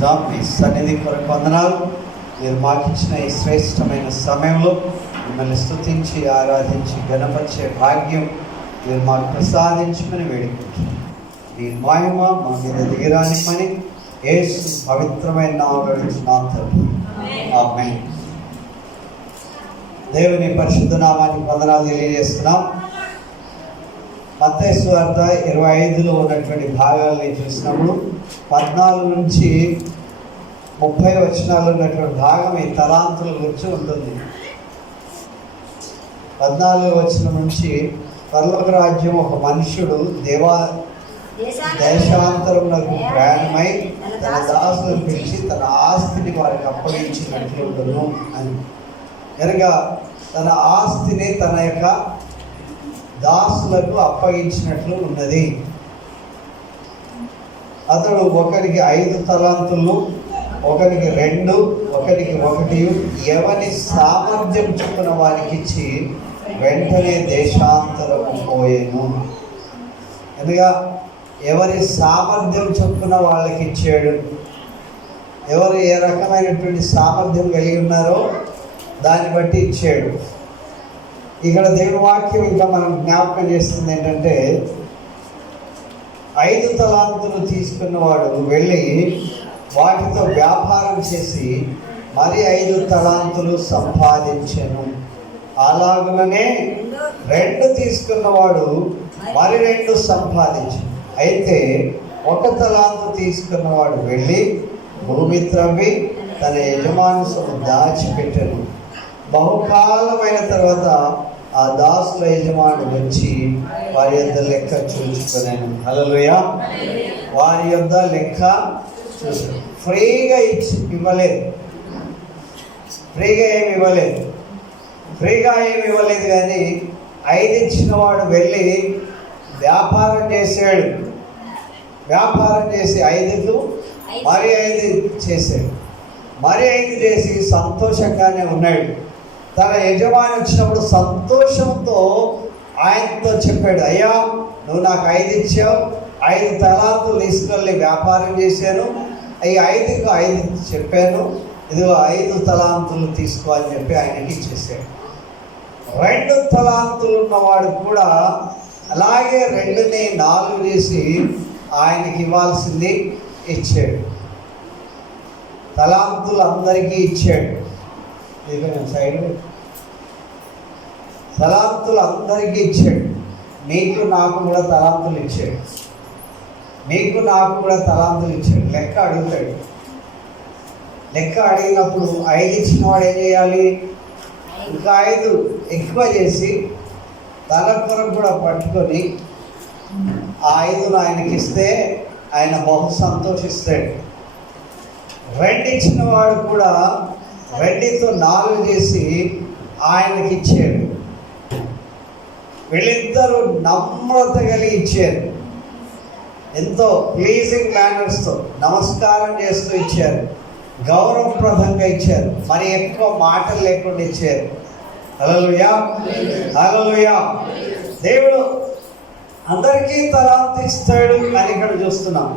స్తోత్రం. మీ సన్నిధి కొరకు వందనాలు. మీరు మాకు ఇచ్చిన ఈ శ్రేష్టమైన సమయంలో మిమ్మల్ని స్తుతించి ఆరాధించి గణపరిచే భాగ్యం మీరు మాకు ప్రసాదించమని వేడుకుంటున్నాం. ఈ మహిమ మా మీద దిగిరానిమ్మని యేసు పవిత్రమైన నామములో అడుగుతున్నాం తండ్రి. ఆమేన్. దేవుని పరిశుద్ధ నామానికి వందనాలు తెలియజేస్తున్నాం. మత్తయి సువార్త 25లో ఉన్నటువంటి భాగాలని చూసినప్పుడు 14 నుంచి 30 వచనాలు ఉన్నటువంటి భాగం ఈ తలాంతుల గురించి ఉంటుంది. 14 వచనం నుంచి పరలోక రాజ్యం ఒక మనుష్యుడు దేశాంతరమునకు ప్రయాణమై తన దాసులను పిలిచి తన ఆస్తిని వారికి అప్పగించినట్లు ఉండును అని. కనుక తన ఆస్తిని తన యొక్క దాసులకు అప్పగించినట్లు ఉన్నది. అతడు ఒకరికి 5 తలాంతులు, ఒకరికి 2, ఒకరికి 1 ఎవరి సామర్థ్యం చొప్పున వారికి ఇచ్చి వెంటనే దేశాంతరము పోయేను. అనగా ఎవరి సామర్థ్యం చొప్పున వాళ్ళకి ఇచ్చాడు. ఎవరు ఏ రకమైనటువంటి సామర్థ్యం కలిగి ఉన్నారో దాన్ని బట్టి ఇచ్చాడు. ఇక్కడ దేవుని వాక్యం ఇంకా మనం జ్ఞాపకం చేస్తుంది ఏంటంటే, 5 తలాంతులు తీసుకున్నవాడు వెళ్ళి వాటితో వ్యాపారం చేసి మరి 5 తలాంతులు సంపాదించెను. అలాగుననే 2 తీసుకున్నవాడు మరి 2 సంపాదించను. అయితే 1 తలాంతు తీసుకున్నవాడు వెళ్ళి భూమి త్రవ్వి తన యజమాని సొమ్ము దాచిపెట్టను. బహుకాలమైన తర్వాత ఆ దాసుల యజమాని వచ్చి వారి యొద్ద లెక్క చూసుకున్నాను. హల్లెలూయా. వారి యొద్ద లెక్క చూసుకుని ఫ్రీగా ఇవ్వలేదు. ఫ్రీగా ఏమి ఇవ్వలేదు కానీ 5 ఇచ్చిన వాడు వెళ్ళి వ్యాపారం చేశాడు. వ్యాపారం చేసి 5కు మరి 5 చేశాడు. మరి 5 చేసి సంతోషంగానే ఉన్నాడు. తన యజమాని వచ్చినప్పుడు సంతోషంతో ఆయనతో చెప్పాడు, అయ్యా నువ్వు నాకు 5 ఇచ్చావు, 5 తలాంతులు తీసుకెళ్ళి వ్యాపారం చేశాను, ఈ 5కు 5 చెప్పాను, ఇదిగో 5 తలాంతులు తీసుకో అని చెప్పి ఆయనకి ఇచ్చేసాడు. 2 తలాంతులు ఉన్నవాడు కూడా అలాగే 2ని 4 చేసి ఆయనకి ఇవ్వాల్సింది ఇచ్చాడు. తలాంతులు అందరికీ ఇచ్చాడు. తలాంతులు అందరికీ ఇచ్చాడు. నీకు నాకు కూడా తలాంతులు ఇచ్చాడు. లెక్క అడుగుతాడు. లెక్క అడిగినప్పుడు 5 ఇచ్చిన వాడు ఏం చేయాలి? ఇంకా 5 ఎక్కువ చేసి తన కొరకు కూడా పట్టుకొని ఆ 5ను ఆయనకి ఇస్తే ఆయన బహు సంతోషిస్తాడు. 2 ఇచ్చిన వాడు కూడా 2తో 4 చేసి ఆయనకి ఇచ్చాడు. వీళ్ళిద్దరూ నమ్రత కలిగి ఇచ్చారు. ఎంతో ప్లీజింగ్ మేనర్స్తో నమస్కారం చేస్తూ ఇచ్చారు. గౌరవప్రదంగా ఇచ్చారు. మరి ఎక్కువ మాటలు లేకుండా ఇచ్చారు. హల్లెలూయా, హల్లెలూయా. దేవుడు అందరికీ తలాంతు ఇస్తాడు అని ఇక్కడ చూస్తున్నాం.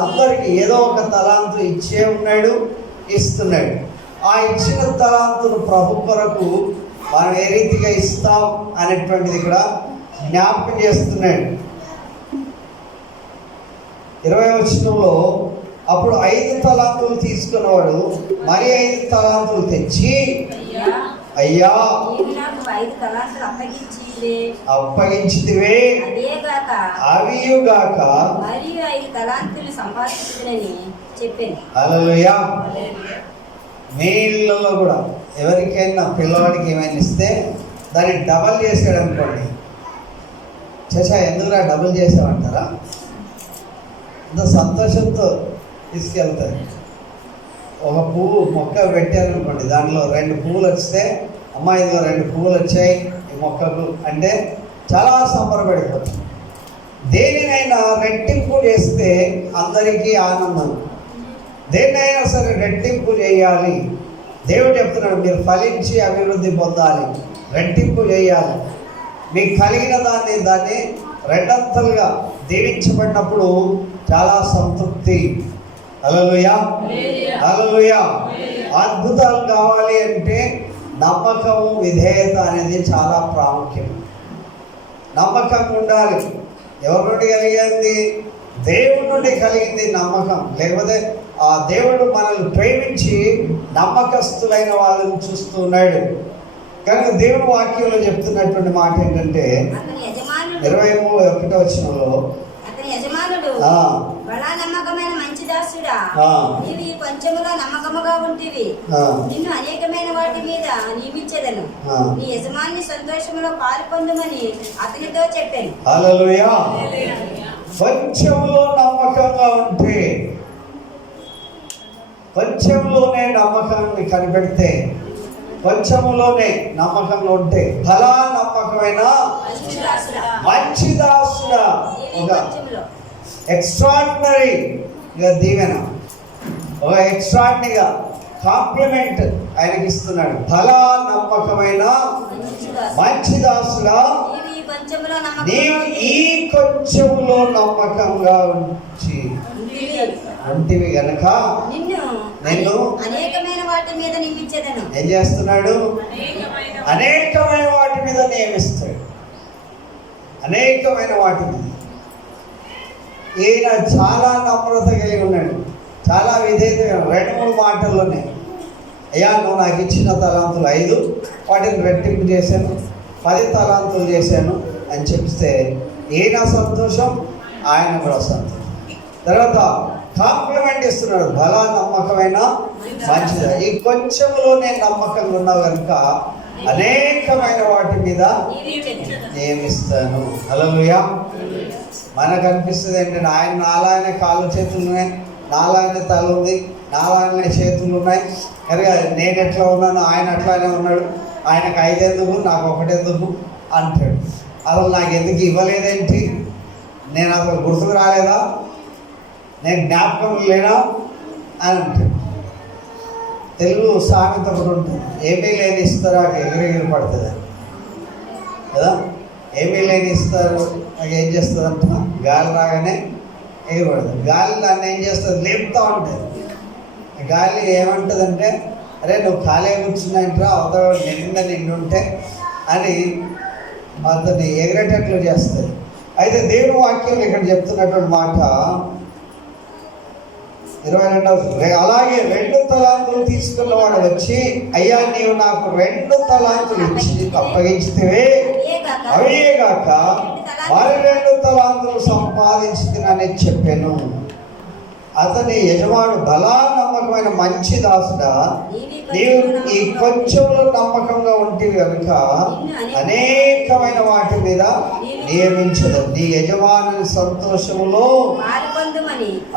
అందరికీ ఏదో ఒక తలాంతు ఇచ్చే ఉన్నాడు, ఇస్తున్నాడు. ఆ ఇచ్చిన తలాంతును ప్రభు కొరకు మనం ఏ రీతిగా ఇస్తాం అనేటువంటిది ఇక్కడ జ్ఞాపకం చేస్తున్నాడు. 20వ వచనంలో అప్పుడు 5 తలాంతులు తీసుకున్నవాడు మరి 5 తలాంతులు తెచ్చి, అయ్యా అప్పగించితివే, అవియుగాక హల్లెలూయా. మీ ఇళ్ళలో కూడా ఎవరికైనా పిల్లవాడికి ఏమైనా ఇస్తే దాన్ని డబల్ చేసాడు అనుకోండి, చచ్చా ఎందుకురా డబుల్ చేసామంటారా? అంత సంతోషంతో తీసుకెళ్తారు. ఒక పువ్వు మొక్క పెట్టారనుకోండి, దానిలో 2 పువ్వులు వస్తే అమ్మ ఇదిగో 2 పువ్వులు వచ్చాయి ఈ మొక్కకు అంటే చాలా సంబరపడిపోతుంది. దేనినైనా రెట్టింపు చేస్తే అందరికీ ఆనందం. దేన్నైనా సరే రెట్టింపు చేయాలి. దేవుడు చెప్తున్నాడు, మీరు ఫలించి అభివృద్ధి పొందాలి, రెట్టింపు చేయాలి. మీకు కలిగిన దాన్ని రెండంతలుగా దీవించబడినప్పుడు చాలా సంతృప్తి. హల్లెలూయా, హల్లెలూయా. అద్భుతాలు కావాలి అంటే నమ్మకము, విధేయత అనేది చాలా ప్రాముఖ్యం. నమ్మకం ఉండాలి. ఎవరి నుండి కలిగింది? దేవుడి నుండి కలిగింది నమ్మకం. లేకపోతే ఆ దేవుడు మనల్ని ప్రేమించి నమ్మకస్తులైన వాళ్ళని చూస్తున్నాడు. కనుక దేవుడు వాక్యంలో చెప్తున్నటువంటి మాట ఏంటంటే 21వ వచనంలో, యజమానుడు బలా నమ్మకమైన మంచి దాసుడా, నీవు కొంచెముగా నమ్మకముగా ఉంటివి, నిన్ను అనేకమైన వాటి మీద నియమించెదను, నీ యజమాని సంతోషములో పాల్పొందుమని అతనితో చెప్పాను. హల్లెలూయా. కొంచెంలో నమ్మకంగా ఉంటే, కొంచెంలోనే నమ్మకాన్ని కనిపెడితే, కొంచెంలోనే నమ్మకంలో ఉంటే బలా నమ్మకమైన మంచి దాసుడా, ఒక ఎక్స్ట్రాడినరీగా దీవెన, ఒక ఎక్స్ట్రాడినరీగా కాంప్లిమెంట్ ఆయనకి ఇస్తున్నాడు. బలా నమ్మకమైన మంచి దాసుడా, నీవు ఈ కొంచెంలో నమ్మకంగా ఉంటివి గనక నేను అనేకమైన వాటి మీద నియమించెదను. ఏం చేస్తున్నాడు? అనేకమైన వాటి మీద నియమిస్తాడు. అనేకమైన వాటి మీద. ఈయన చాలా నమ్రత కలిగి ఉన్నాడు, చాలా విధేయత. 2-3 మాటల్లోనే, అయ్యా నువ్వు నాకు ఇచ్చిన తలాంతులు 5, వాటిని రెట్టింపు చేశాను, 10 తలాంతులు చేశాను అని చెప్తే ఈయన సంతోషం, ఆయన కూడా సంతోషం. తర్వాత కాంప్లిమెంట్ ఇస్తున్నాడు. బలా నమ్మకమైన మంచిదా, ఈ కొంచెంలోనే నమ్మకంగా ఉన్నావు కనుక అనేకమైన వాటి మీద నియమిస్తాను. హల్లెలూయా. మనకు అనిపిస్తుంది ఏంటంటే ఆయన నాలాయన కాళ్ళు చేతులు ఉన్నాయి, నాలాయన తల ఉంది, నాలాయన చేతులు ఉన్నాయి, కనుక నేను ఎట్లా ఉన్నాను ఆయన అట్లానే ఉన్నాడు, ఆయనకు 5 ఎందుకు నాకు 1 ఎందుకు అంటాడు. అసలు నాకు ఎందుకు ఇవ్వలేదేంటి, నేను అసలు గుర్తుకు రాలేదా, నేను జ్ఞాపకం లేనా అని అంటాడు. తెలుగు సామెత ఒకటి ఉంటుంది, ఏమీ లేని ఇస్తారా ఎగిరెగిరి పడుతుంది కదా. ఏమీ లేని ఇస్తారు నాకు ఏం చేస్తుందంట, గాలి రాగానే ఎగిరిపడుతుంది. గాలి నన్ను ఏం చేస్తుంది, లేపుతూ ఉంటుంది. గాలి ఏమంటుందంటే, అరే నువ్వు ఖాళీ కూర్చున్నాయంటరా, అవతల నిండుంటే అని అతన్ని ఎగిరేటట్లు చేస్తుంది. అయితే దేవుని వాక్యం ఇక్కడ చెప్తున్నటువంటి మాట 22. అలాగే 2 తలాంతులు తీసుకున్నవాడు వచ్చి, అయ్యా నీవు నాకు 2 తలాంతులు ఇచ్చి అప్పగించితే, అవేగాక మరి 2 తలాంతులు సంపాదించుకునని చెప్పాను. అతని యజమాను బలా నమ్మకమైన మంచి దాసుడా, నీవు ఈ కొంచెంలో నమ్మకంగా ఉంటివి కనుక అనేకమైన వాటి మీద నియమించదు, నీ యజమాని సంతోషములో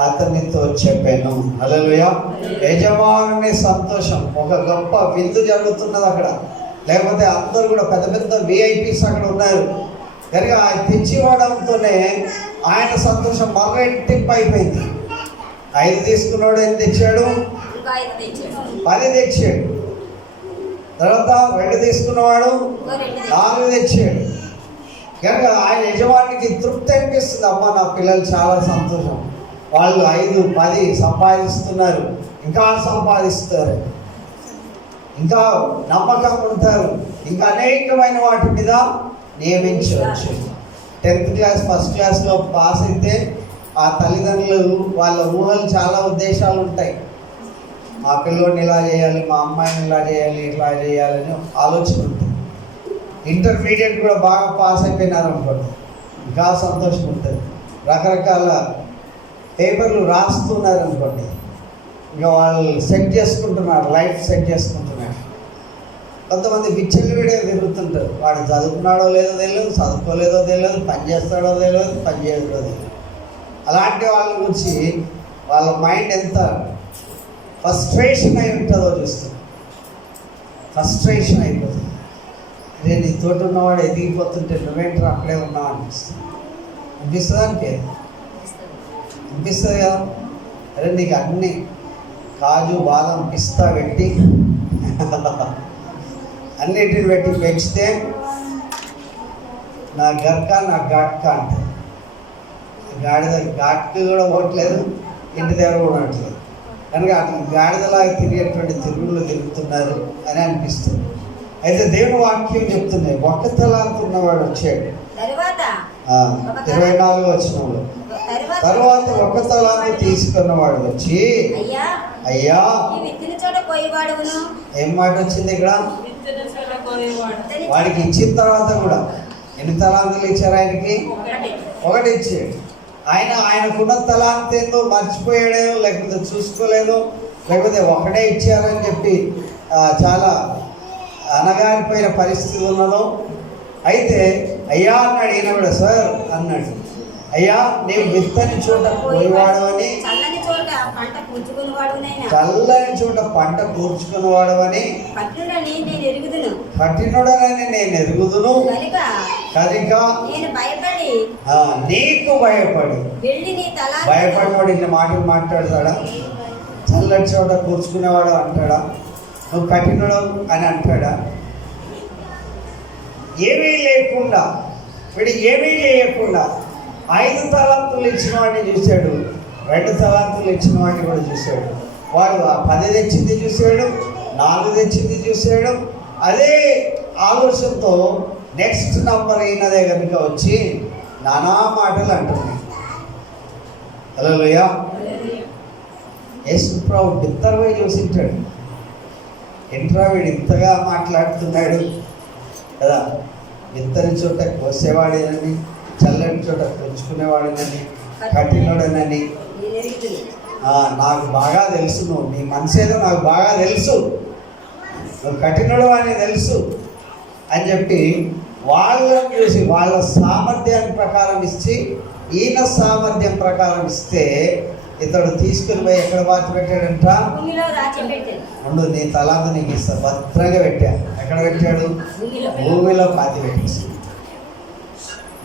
అతనితో చెప్పాను. హల్లెలూయా. యజమాని సంతోషం, ఒక గొప్ప విందు జరుగుతున్నది అక్కడ. లేకపోతే అందరూ కూడా పెద్ద పెద్ద విఐపీస్ అక్కడ ఉన్నారు కనుక ఆయన తెచ్చివ్వడంతోనే ఆయన సంతోషం మర్రెట్టింపు అయిపోయింది. 5 తీసుకున్నాడు, ఎంత తెచ్చాడు? 10 తెచ్చాడు. తర్వాత 2 తీసుకున్నవాడు 4 తెచ్చాడు. కనుక ఆయన యజమానికి తృప్తి అనిపిస్తుంది. అమ్మ నా పిల్లలు చాలా సంతోషం, వాళ్ళు 5, 10 సంపాదిస్తున్నారు, ఇంకా సంపాదిస్తారు, ఇంకా నమ్మకం ఉంటారు, ఇంకా అనేకమైన వాటి మీద నియమించవచ్చు. 10th క్లాస్ 1st క్లాస్లో పాస్ అయితే ఆ తల్లిదండ్రులు వాళ్ళ ఊహలు చాలా ఉద్దేశాలు ఉంటాయి. మా పిల్లోడిని ఇలా చేయాలి, మా అమ్మాయిని ఇలా చేయాలి, ఇట్లా చేయాలని ఆలోచన ఉంటుంది. ఇంటర్మీడియట్ కూడా బాగా పాస్ అయిపోయినారు అనుకోండి, ఇంకా సంతోషం ఉంటుంది. రకరకాల పేపర్లు రాస్తున్నారు అనుకోండి, ఇంకా వాళ్ళు సెట్ చేసుకుంటున్నారు, లైఫ్ సెట్ చేసుకుంటున్నారు. కొంతమంది విచ్చలు విడిగా తిరుగుతుంటారు, వాడు చదువుకున్నాడో లేదో తెలియదు, చదువుకోలేదో తెలియదు, పని చేస్తాడో తెలియదు, పని చేయడో తెలియదు. అలాంటి వాళ్ళ గురించి వాళ్ళ మైండ్ ఎంత ఫ్రస్ట్రేషన్ అయి ఉంటుందో చూస్తుంది. ఫ్రస్ట్రేషన్ అయిపోతుంది. నేను నీ తోటి ఉన్నవాడు ఎదిగిపోతుంటే నువ్వేంటారు అక్కడే ఉన్నావు అనిపిస్తుంది. అనిపిస్తుందా? అనిపిస్తుంది కదా. అరే నీకు అన్ని కాజు బాదం పిస్తా పెట్టి అన్నిటిని పెట్టి పెంచితే నా గర్కా నా ఘాట్కా అంటారు. గాడిద ఘాట్కి కూడా పోవట్లేదు, ఇంటి దగ్గర కూడా ఉండట్లేదు. కనుక అట్లా గాడిదలాగా తిరిగేటువంటి తిరుగుళ్ళు తిరుగుతున్నారు అని అనిపిస్తుంది. అయితే దేవుని వాక్యం చెప్తుంది, ఒక్క తలాంతు ఉన్నవాడు వచ్చాడు. తరువాత 24 వచనంలో తర్వాత ఒక్క తలాంతు తీసుకున్నవాడు వచ్చి, అయ్యా ఏం మాట వచ్చింది ఇక్కడ? వాడికి ఇచ్చిన తర్వాత కూడా ఎన్ని తలాంతులు ఇచ్చారు ఆయనకి? ఒకటి ఇచ్చాడు. ఆయనకున్న తలాంత ఏందో మర్చిపోయాడేమో, లేకపోతే చూసుకోలేదు, లేకపోతే ఒకటే ఇచ్చారని చెప్పి చాలా అనగారిపోయిన పరిస్థితి ఉన్నదో. అయితే అయ్యా అన్నాడు, ఈయన కూడా సార్ అన్నాడు, అయ్యా నీవు విత్తని చోట పోయేవాడు అని, చల్లని చోట పంట కూర్చుకునేవాడు అని, పట్టినోడని నేను ఎరుగుదును కనుక నీకు భయపడి. భయపడివాడు ఇన్ని మాటలు మాట్లాడతాడా? చల్లటి చోట కూర్చుకునేవాడు అంటాడా? నువ్వు కఠినుడు అని అంటాడా? ఏమీ లేకుండా, వీడు ఏమీ చేయకుండా 5 తలాంతులు ఇచ్చిన వాడిని చూశాడు, 2 తలాంతులు ఇచ్చిన వాడిని కూడా చూశాడు. వాడు 10 తెచ్చింది చూశాడు, 4 తెచ్చింది చూశాడు. అదే ఆలోచనతో నెక్స్ట్ నంబర్ అయినదే కనుక వచ్చి నానా మాటలు అంటున్నాయి. హల్లెలూయా. యేసు ప్రభు బిత్తరవై చూసింటాడు, ఎంట్రా వీడు ఇంతగా మాట్లాడుతున్నాడు కదా, విత్తని చోట కోసేవాడేనని, చల్లని చోట పెంచుకునేవాడేనని, కఠినుడనని నాకు బాగా తెలుసు, నువ్వు నీ మనసు ఏదో నాకు బాగా తెలుసు, నువ్వు కఠినుడు అని తెలుసు అని చెప్పి వాళ్ళని చూసి వాళ్ళ సామర్థ్యాన్ని ప్రకారం ఇచ్చి, ఈయన సామర్థ్యం ప్రకారం ఇస్తే ఇతడు తీసుకుని పోయి ఎక్కడ పాతి పెట్టాడంట? ఉండు, నీ తలాంత నీకు ఇస్తా, భద్రంగా పెట్టాడు. ఎక్కడ పెట్టాడు? భూమిలో పాతి పెట్టేసి.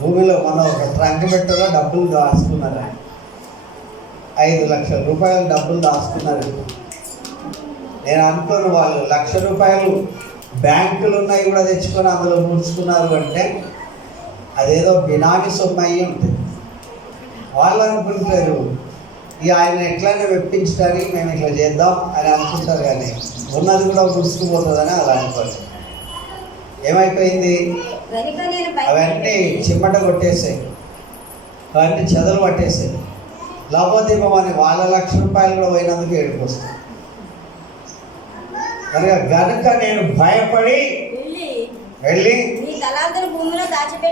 భూమిలో మనం ఒక ట్రంక్ పెట్టలో డబ్బులు దాచుకున్నారు, 5 లక్షల రూపాయలు డబ్బులు దాచుకున్నారు. నేను అనుకోను వాళ్ళు 1,00,000 రూపాయలు బ్యాంకులు ఉన్నాయి కూడా తెచ్చుకొని అందులో ముడుచుకున్నారు అంటే అదేదో బినామీ సొమ్ము అయ్యి ఉంటుంది. వాళ్ళు అనుకుంటారు ఆయన ఎట్లయినా వెప్పించడానికి మేము ఇట్లా చేద్దాం అని అనుకుంటారు, కానీ ఉన్నది కూడా ముడుచుకుపోతుందని అలా అనుకోరు. ఏమైపోయింది? అవన్నీ చిమ్మట కొట్టేసాయి, అవన్నీ చెదలు పట్టేసాయి. లాభోదీపమని వాళ్ళ 1,00,000 రూపాయలు కూడా పోయినందుకు ఏడుకొస్తాయి. కనుక నేను భయపడి వెళ్ళి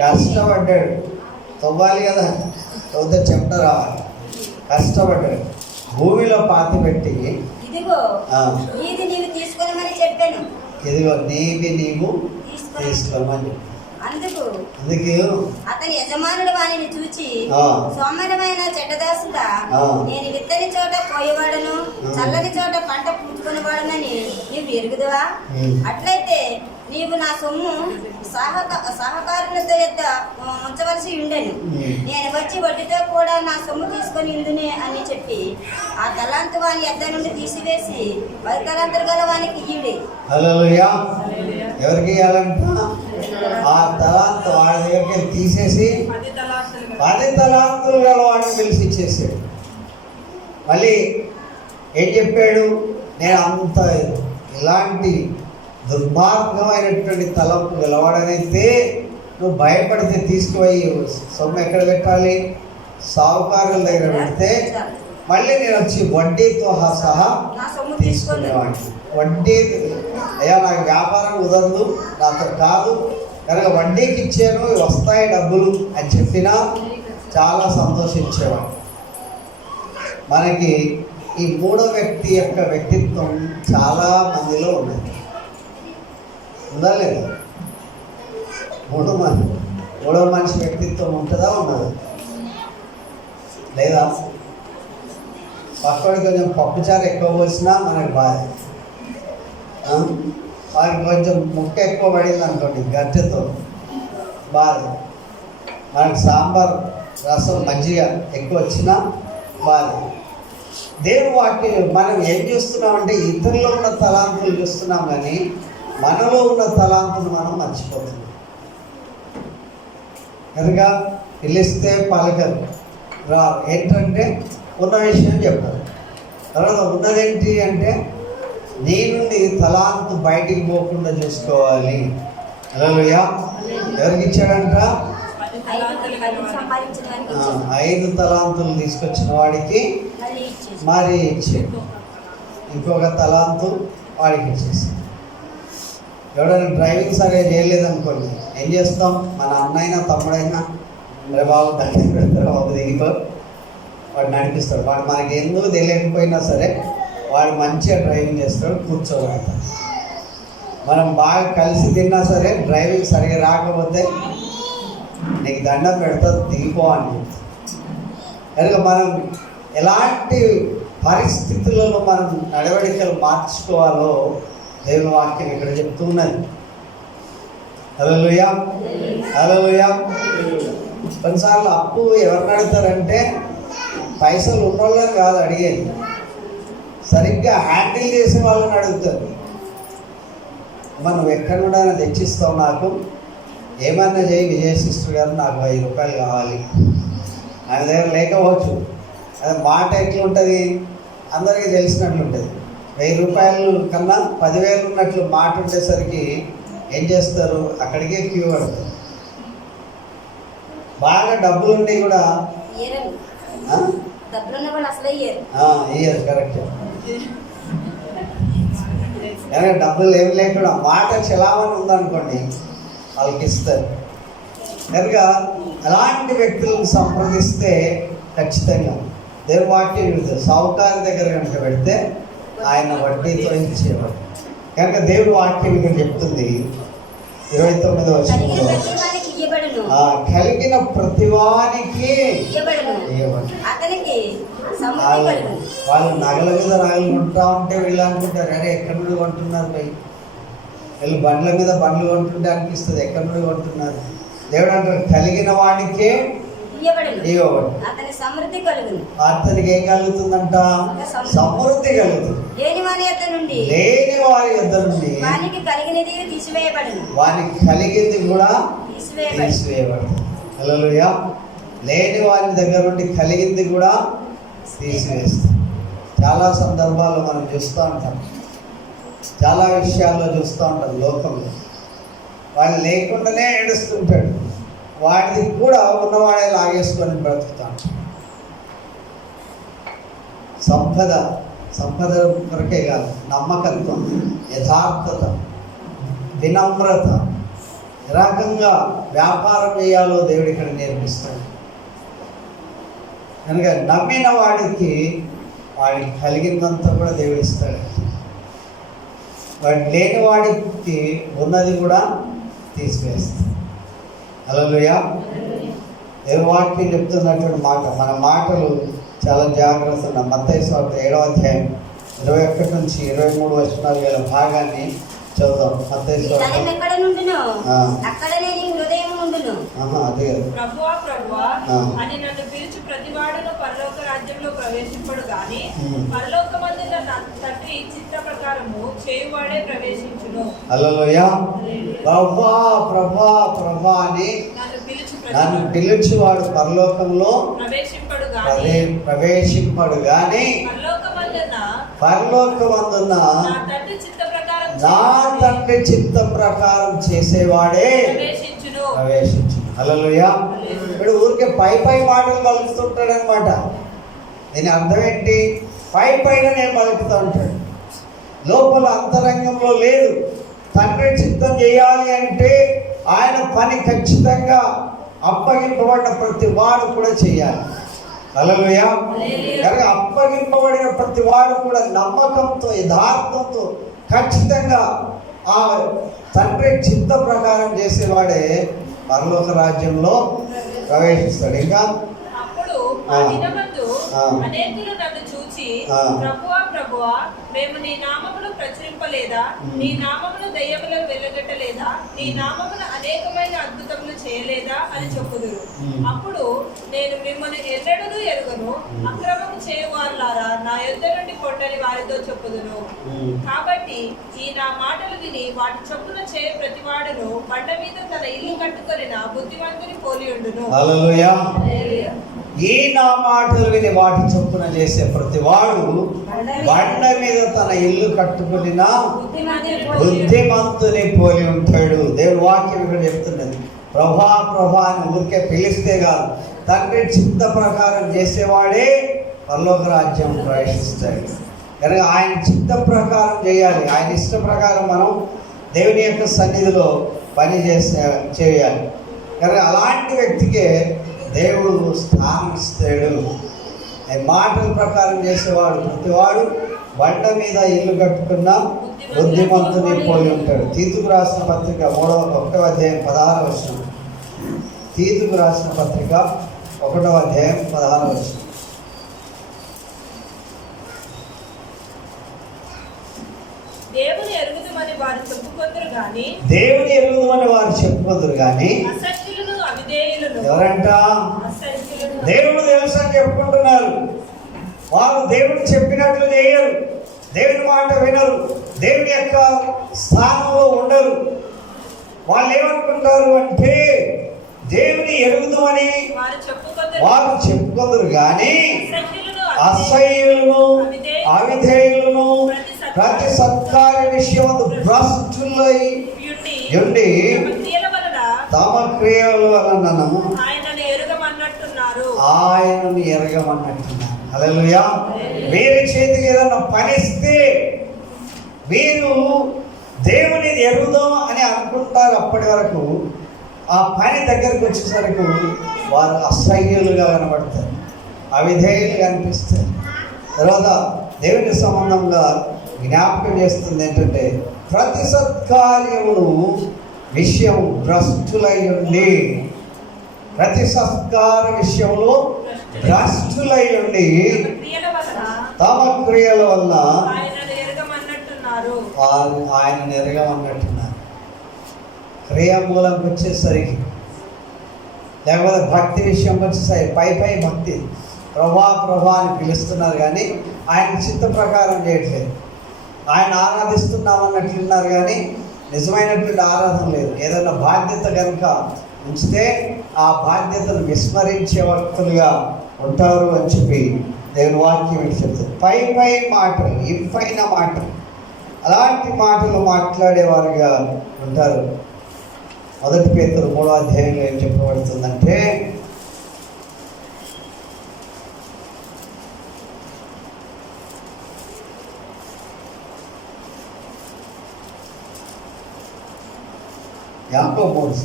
కష్టపడ్డాడు, తవ్వాలి కదా, తవ్వుతే చెమట రావాలి, కష్టపడ్డాడు, భూమిలో పాతి పెట్టి ఇదిగో నీవి నీవు తీసుకోమని. అందుకు అతని యజమానుడు వానిని చూచి, సోమరమైన చెడ్డదాసుడా, నేను విత్తని చోట పోయేవాడను, చల్లని చోట పంట పూచుకునేవాడనని నీవు ఎరుగుదువా? అట్లయితే నీవు నా సొమ్ము సహకారులతో యొద్ద ఉంచవలసి ఉండెను. నేను వచ్చి వడ్డీతో కూడా నా సొమ్ము తీసుకొని ఉండునే అని చెప్పి ఆ తలాంతు వాని యొద్ద నుండి తీసివేసి 10 తలాంతులు గల వానికి ఇయ్యుడి. హల్లెలూయా. ఎవరికి ఇవ్వాలంట? ఆ తలాంతు వాడి దగ్గరికి తీసేసి 10 తలాంతులు గల వాడిని పిలిచి ఇచ్చేసాడు. మళ్ళీ ఏం చెప్పాడు? నేను అంత ఇలాంటి దుర్మార్గమైనటువంటి తలంపు గెలవాడనైతే నువ్వు భయపడితే తీసుకుపోయి సొమ్ము ఎక్కడ పెట్టాలి? సావుకారుల దగ్గర పెడితే మళ్ళీ నేను వచ్చి వడ్డీతో సహా తీసుకునేవాడిని. వడ్డీ అయ్యా నాకు వ్యాపారం కుదరదు, నాతో కాదు కనుక వడ్డీకి ఇచ్చాను, వస్తాయి డబ్బులు అని చెప్పినా చాలా సంతోషించేవాడు. మనకి ఈ 3వ వ్యక్తి యొక్క వ్యక్తిత్వం చాలా మందిలో ఉన్నది, ఉందా లేదా? 3వ మనిషి వ్యక్తిత్వం ఉంటుందా, ఉన్నదా లేదా? పక్కడికి కొంచెం పప్పుచారు ఎక్కువ పోసినా మనకు బాధ, వారికి కొంచెం ముక్క ఎక్కువ పడింది అనుకోండి గట్టెతో బాధ, మనకు సాంబార్ రసం మజ్జిగ ఎక్కువ వచ్చినా బాధ. దేవుని వాక్యం మనం ఏం చూస్తున్నామంటే ఇతరులో ఉన్న తలాంతులు చూస్తున్నాం, కానీ మనలో ఉన్న తలాంతులు మనం మర్చిపోతున్నాం. కనుక పిలిస్తే పలకరు, రా ఏంటంటే ఉన్న విషయం చెప్పారు. తర్వాత ఉన్నదేంటి అంటే నీ నుండి తలాంతు బయటికి పోకుండా చూసుకోవాలి. హల్లెలూయా. ఎవరికి ఇచ్చాడంట? 5 తలాంతులు తీసుకొచ్చిన వాడికి మరి ఇచ్చాడు. ఇంకొక తలాంతు వాడికి ఇచ్చేసి. ఎవడైనా డ్రైవింగ్ సరిగా చేయలేదనుకోండి, ఏం చేస్తాం? మన అన్నైనా తమ్ముడైనా రే బాబు దగ్గర పెడతారు, బాబు దిగిపో, వాడు నడిపిస్తాడు. వాడు మనకి ఎందుకు తెలియకపోయినా సరే వాడు మంచిగా డ్రైవింగ్ చేస్తాడు, కూర్చోబెడతాడు. మనం బాగా కలిసి తిన్నా సరే డ్రైవింగ్ సరిగా రాకపోతే నీకు దండం పెడతాడు, దిగిపో అని చెప్తాడు. కనుక మనం ఎలాంటి పరిస్థితులలో మనం నడవడికలు మార్చుకోవాలో దేవుని వాక్యం ఇక్కడ చెప్తున్నది. హల్లెలూయా, హల్లెలూయా. కొన్నిసార్లు అప్పు ఎవరిని అడుగుతారంటే పైసలు ఉన్నోళ్ళని కాదు అడిగేది, సరిగ్గా హ్యాండిల్ చేసే వాళ్ళని అడుగుతారు. మనం ఎక్కడి నుండి తెచ్చిస్తావు, నాకు ఏమన్నా చేయి విజయశిష్యుడు గారు, నాకు 1000 రూపాయలు కావాలి. ఆయన దగ్గర లేకపోవచ్చు, అది మాట ఎట్లుంటుంది అందరికీ తెలిసినట్లుంటుంది. 1000 రూపాయలు కన్నా 10,000 ఉన్నట్లు మాట ఉండేసరికి ఏం చేస్తారు? అక్కడికే క్యూ పడతారు. బాగా డబ్బులు ఉండి కూడా ఇయ్యరు. కరెక్ట్. కానీ డబ్బులు ఏమి లేకుండా మాట చలామని ఉందనుకోండి వాళ్ళకి ఇస్తారు. కనుక అలాంటి వ్యక్తులను సంప్రదిస్తే ఖచ్చితంగా దేవుని వాక్యం చెబుతారు, సావుకారి దగ్గర కనుక పెడితే ఆయన వడ్డీతో ఇచ్చేవాడు. కనుక దేవుడి వాక్యం ఇక్కడ చెప్తుంది 29వ వచనంలో, కలిగిన ప్రతివానికి వాళ్ళు నగల మీద నగలు కొంటా ఉంటే వీళ్ళు అనుకుంటారు, అరే ఎక్కడి నుండి కొంటున్నారు పోయి, వీళ్ళు బండ్ల మీద బండ్లు కొంటుంటే అనిపిస్తుంది ఎక్కడి నుండి కొంటున్నారు. దేవుడు అంటారు కలిగిన వాడికే ఇవ్వబడు. అతనికి ఏం కలుగుతుందంట? సమృద్ధి కలుగుతుంది. లేని వారి యొద్ద నుండి వానికి కలిగింది కూడా తీసివేయబడుతుంది. హల్లెలూయా. లేని వారి దగ్గర నుండి కలిగింది కూడా తీసివేస్తాం. చాలా సందర్భాల్లో మనం చూస్తూ ఉంటాం, చాలా విషయాల్లో చూస్తూ ఉంటాం. లోకంలో వాళ్ళు లేకుండానే ఏడుస్తుంటాడు, వాడిది కూడా ఉన్నవాడే లాగేసుకొని బ్రతుకుతాడు. సంపద కొరకే కాదు, నమ్మకత్వం, యథార్థత, వినమ్రత, ఏ రకంగా వ్యాపారం చేయాలో దేవుడు ఇక్కడ నేర్పిస్తాడు. కనుక నమ్మిన వాడికి కలిగినంతా కూడా దేవుడు ఇస్తాడు. వాడు లేని వాడికి ఉన్నది కూడా తీసివేస్తాడు. హల్లెలూయా. దేవుని వాక్యం చెప్తున్నటువంటి మాట, మన మాటలు చాలా జాగ్రత్తగా మత్తయి సువార్త 7వ అధ్యాయం 21 నుంచి 23 వచనాలు గల భాగాన్ని చదువుదాం. మత్తయి సువార్త అదే ప్రభువా ప్రభువా అని నన్ను పిలిచి ప్రతివాడును పరలోక రాజ్యంలో ప్రవేశింపడు గాని పరలోకమందున నా తండ్రి చిత్త ప్రకారము చేయువాడే ప్రవేశించును. హల్లెలూయా. ప్రభువా ప్రభువా ప్రభువా అని నన్ను పిలిచివాడు పరలోకంలో ప్రవేశింపడు గాని పరలోకమందున నా తండ్రి చిత్త ప్రకారం చేసేవాడే ప్రవేశించును. హల్లెలూయా. ఇప్పుడు ఊరికే పై మాటలు పలుకుతుంటాడు అనమాట. దీని అర్థం ఏంటి? పైన నేను పలుకుతూ ఉంటాడు, లోపల అంతరంగంలో లేదు. తండ్రి చిత్తం చేయాలి అంటే ఆయన పని ఖచ్చితంగా అప్పగింపబడిన ప్రతి వాడు కూడా చేయాలి. హల్లెలూయా. కనుక అప్పగింపబడిన ప్రతి వాడు కూడా నమ్మకంతో, యథార్థంతో ఖచ్చితంగా ఆ తండ్రి చిత్త ప్రకారం చేసేవాడే పరలోక రాజ్యంలో ప్రవేశిస్తాడు. ఇంకా అనేకులు నన్ను చూచి ప్రభువా ప్రభువా మేము నీ నామమును ప్రచురింపలేదా, నీ నామమును దయ్యములను వెళ్ళగట్టలేదా, నీ నామమును అనేకమైన అద్భుతములు చేయలేదా అని చెప్పుదురు. అప్పుడు నేను మిమ్మల్ని ఎన్నడూ ఎరుగను, అక్రమము చేయవారులారా నా యొద్ద నుండి పొండని వారితో చెప్పుదును. కాబట్టి ఈ నా మాటలు విని వాటి చొప్పున చేయ ప్రతివాడును బండ మీద తన తన ఇల్లు కట్టుకొనిన బుద్ధిమంతుని పోలి ఉండును. హల్లెలూయా. ఈ నా మాటలు విని వాటి చొప్పున చేసే ప్రతి వాడు బండ మీద తన ఇల్లు కట్టుకునిన బుద్ధిమంతుని పోలి ఉంటాడు. దేవుని వాక్యం ఇక్కడ చెప్తున్నది. ప్రభా ప్రభా అని ఊరికే పిలిస్తే కాదు, తండ్రి చిత్త ప్రకారం చేసేవాడే పరలోక రాజ్యం ప్రవేశిస్తాడు. కనుక ఆయన చిత్త ప్రకారం చేయాలి. ఆయన ఇష్ట ప్రకారం మనం దేవుని యొక్క సన్నిధిలో పని చేయాలి. కనుక అలాంటి వ్యక్తికే దేవుడు స్థానం ఇస్తాడు. మాటల ప్రకారం చేసేవాడు ప్రతివాడు బండ మీద ఇల్లు కట్టుకున్న బుద్ధిమంతుని పోలి ఉంటాడు. తీతుకు రాసిన పత్రిక 1వ అధ్యాయం 16వ వచనం. తీతుకు రాసిన పత్రిక 1వ అధ్యాయం 16వ వచనం. దేవుని ఎరుగుదమని వారు చెప్పుకొందురు గాని అసత్యులను అవిధేయులను. ఎవరంట? దేవుడు తెలుసని చెప్పుకుంటున్నారు. వారు దేవుడు చెప్పినట్లు చేయరు, దేవుని మాట వినరు, దేవుని యొక్క స్థానంలో ఉండరు. వాళ్ళు ఏమనుకుంటారు అంటే దేవుని ఎరుగుదామని వారు చెప్పుకుందరు కానీ అసహ్యులను అవిధేయులను ప్రతి సత్కార్య విషయము భ్రష్టులై ఉండి తమ క్రియల వలన ఆయనను ఎరగమన్నట్టున్నారు. హల్లెలూయా. వేరే చేతికి ఏదన్నా పనిస్తే మీరు దేవుని ఎరుగుదాం అని అనుకుంటారు. అప్పటి వరకు ఆ పని దగ్గరకు వచ్చేసరికి వారు అసహ్యులుగా కనబడతారు, అవిధేయులుగా అనిపిస్తారు. తర్వాత దేవుని సంబంధంగా జ్ఞాపకం చేస్తుంది ఏంటంటే ప్రతి సత్కార్యమును విషయం భ్రష్టులై ఉండి, ప్రతి సత్కార విషయంలో భ్రష్టులై ఉండి తమ క్రియల వల్ల ఆయనను ఎరగమన్నట్టున్నారు. క్రియామూలంకి వచ్చేసరికి, లేకపోతే భక్తి విషయంకి వచ్చేసరికి పై భక్తి ప్రభా ప్రభా అని పిలుస్తున్నారు కానీ ఆయన చిత్త ప్రకారం చేయట్లేదు. ఆయన ఆరాధిస్తున్నామన్నట్లున్నారు కానీ నిజమైనటువంటి ఆరాధన లేదు. ఏదైనా బాధ్యత కనుక ఉంచితే ఆ బాధ్యతను విస్మరించే వ్యక్తులుగా ఉంటారు అని చెప్పి దేవుని వాక్యం చెప్తుంది. పై మాటలు, ఇంపైన మాటలు, అలాంటి మాటలు మాట్లాడేవారుగా ఉంటారు. 1 పేతురు 3వ అధ్యాయంలో ఏం చెప్పబడుతుందంటే యాకోబు 3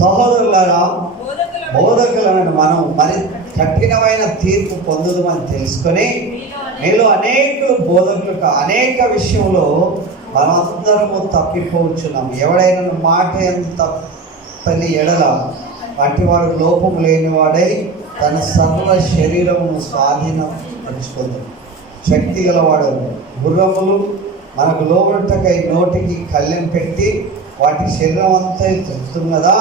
సహోదరులారా, బోధకులను మనం మరి కఠినమైన తీర్పు పొందుదామని తెలుసుకొని మీలో అనేకులు బోధకులు అనేక విషయంలో మనమందరము తప్పిపోవచ్చున్నాము. ఎవడైనా మాట ఎంత తప్పని ఎడల వంటివాడు లోపం లేనివాడై తన సర్వ శరీరమును స్వాధీనపరుచుకుంది. శక్తి గలవాడు. గుర్రములు మనకు లోబట్టకై నోటికి కళ్ళెం పెట్టి వాటి శరీరం అంతా చెప్తున్నదా?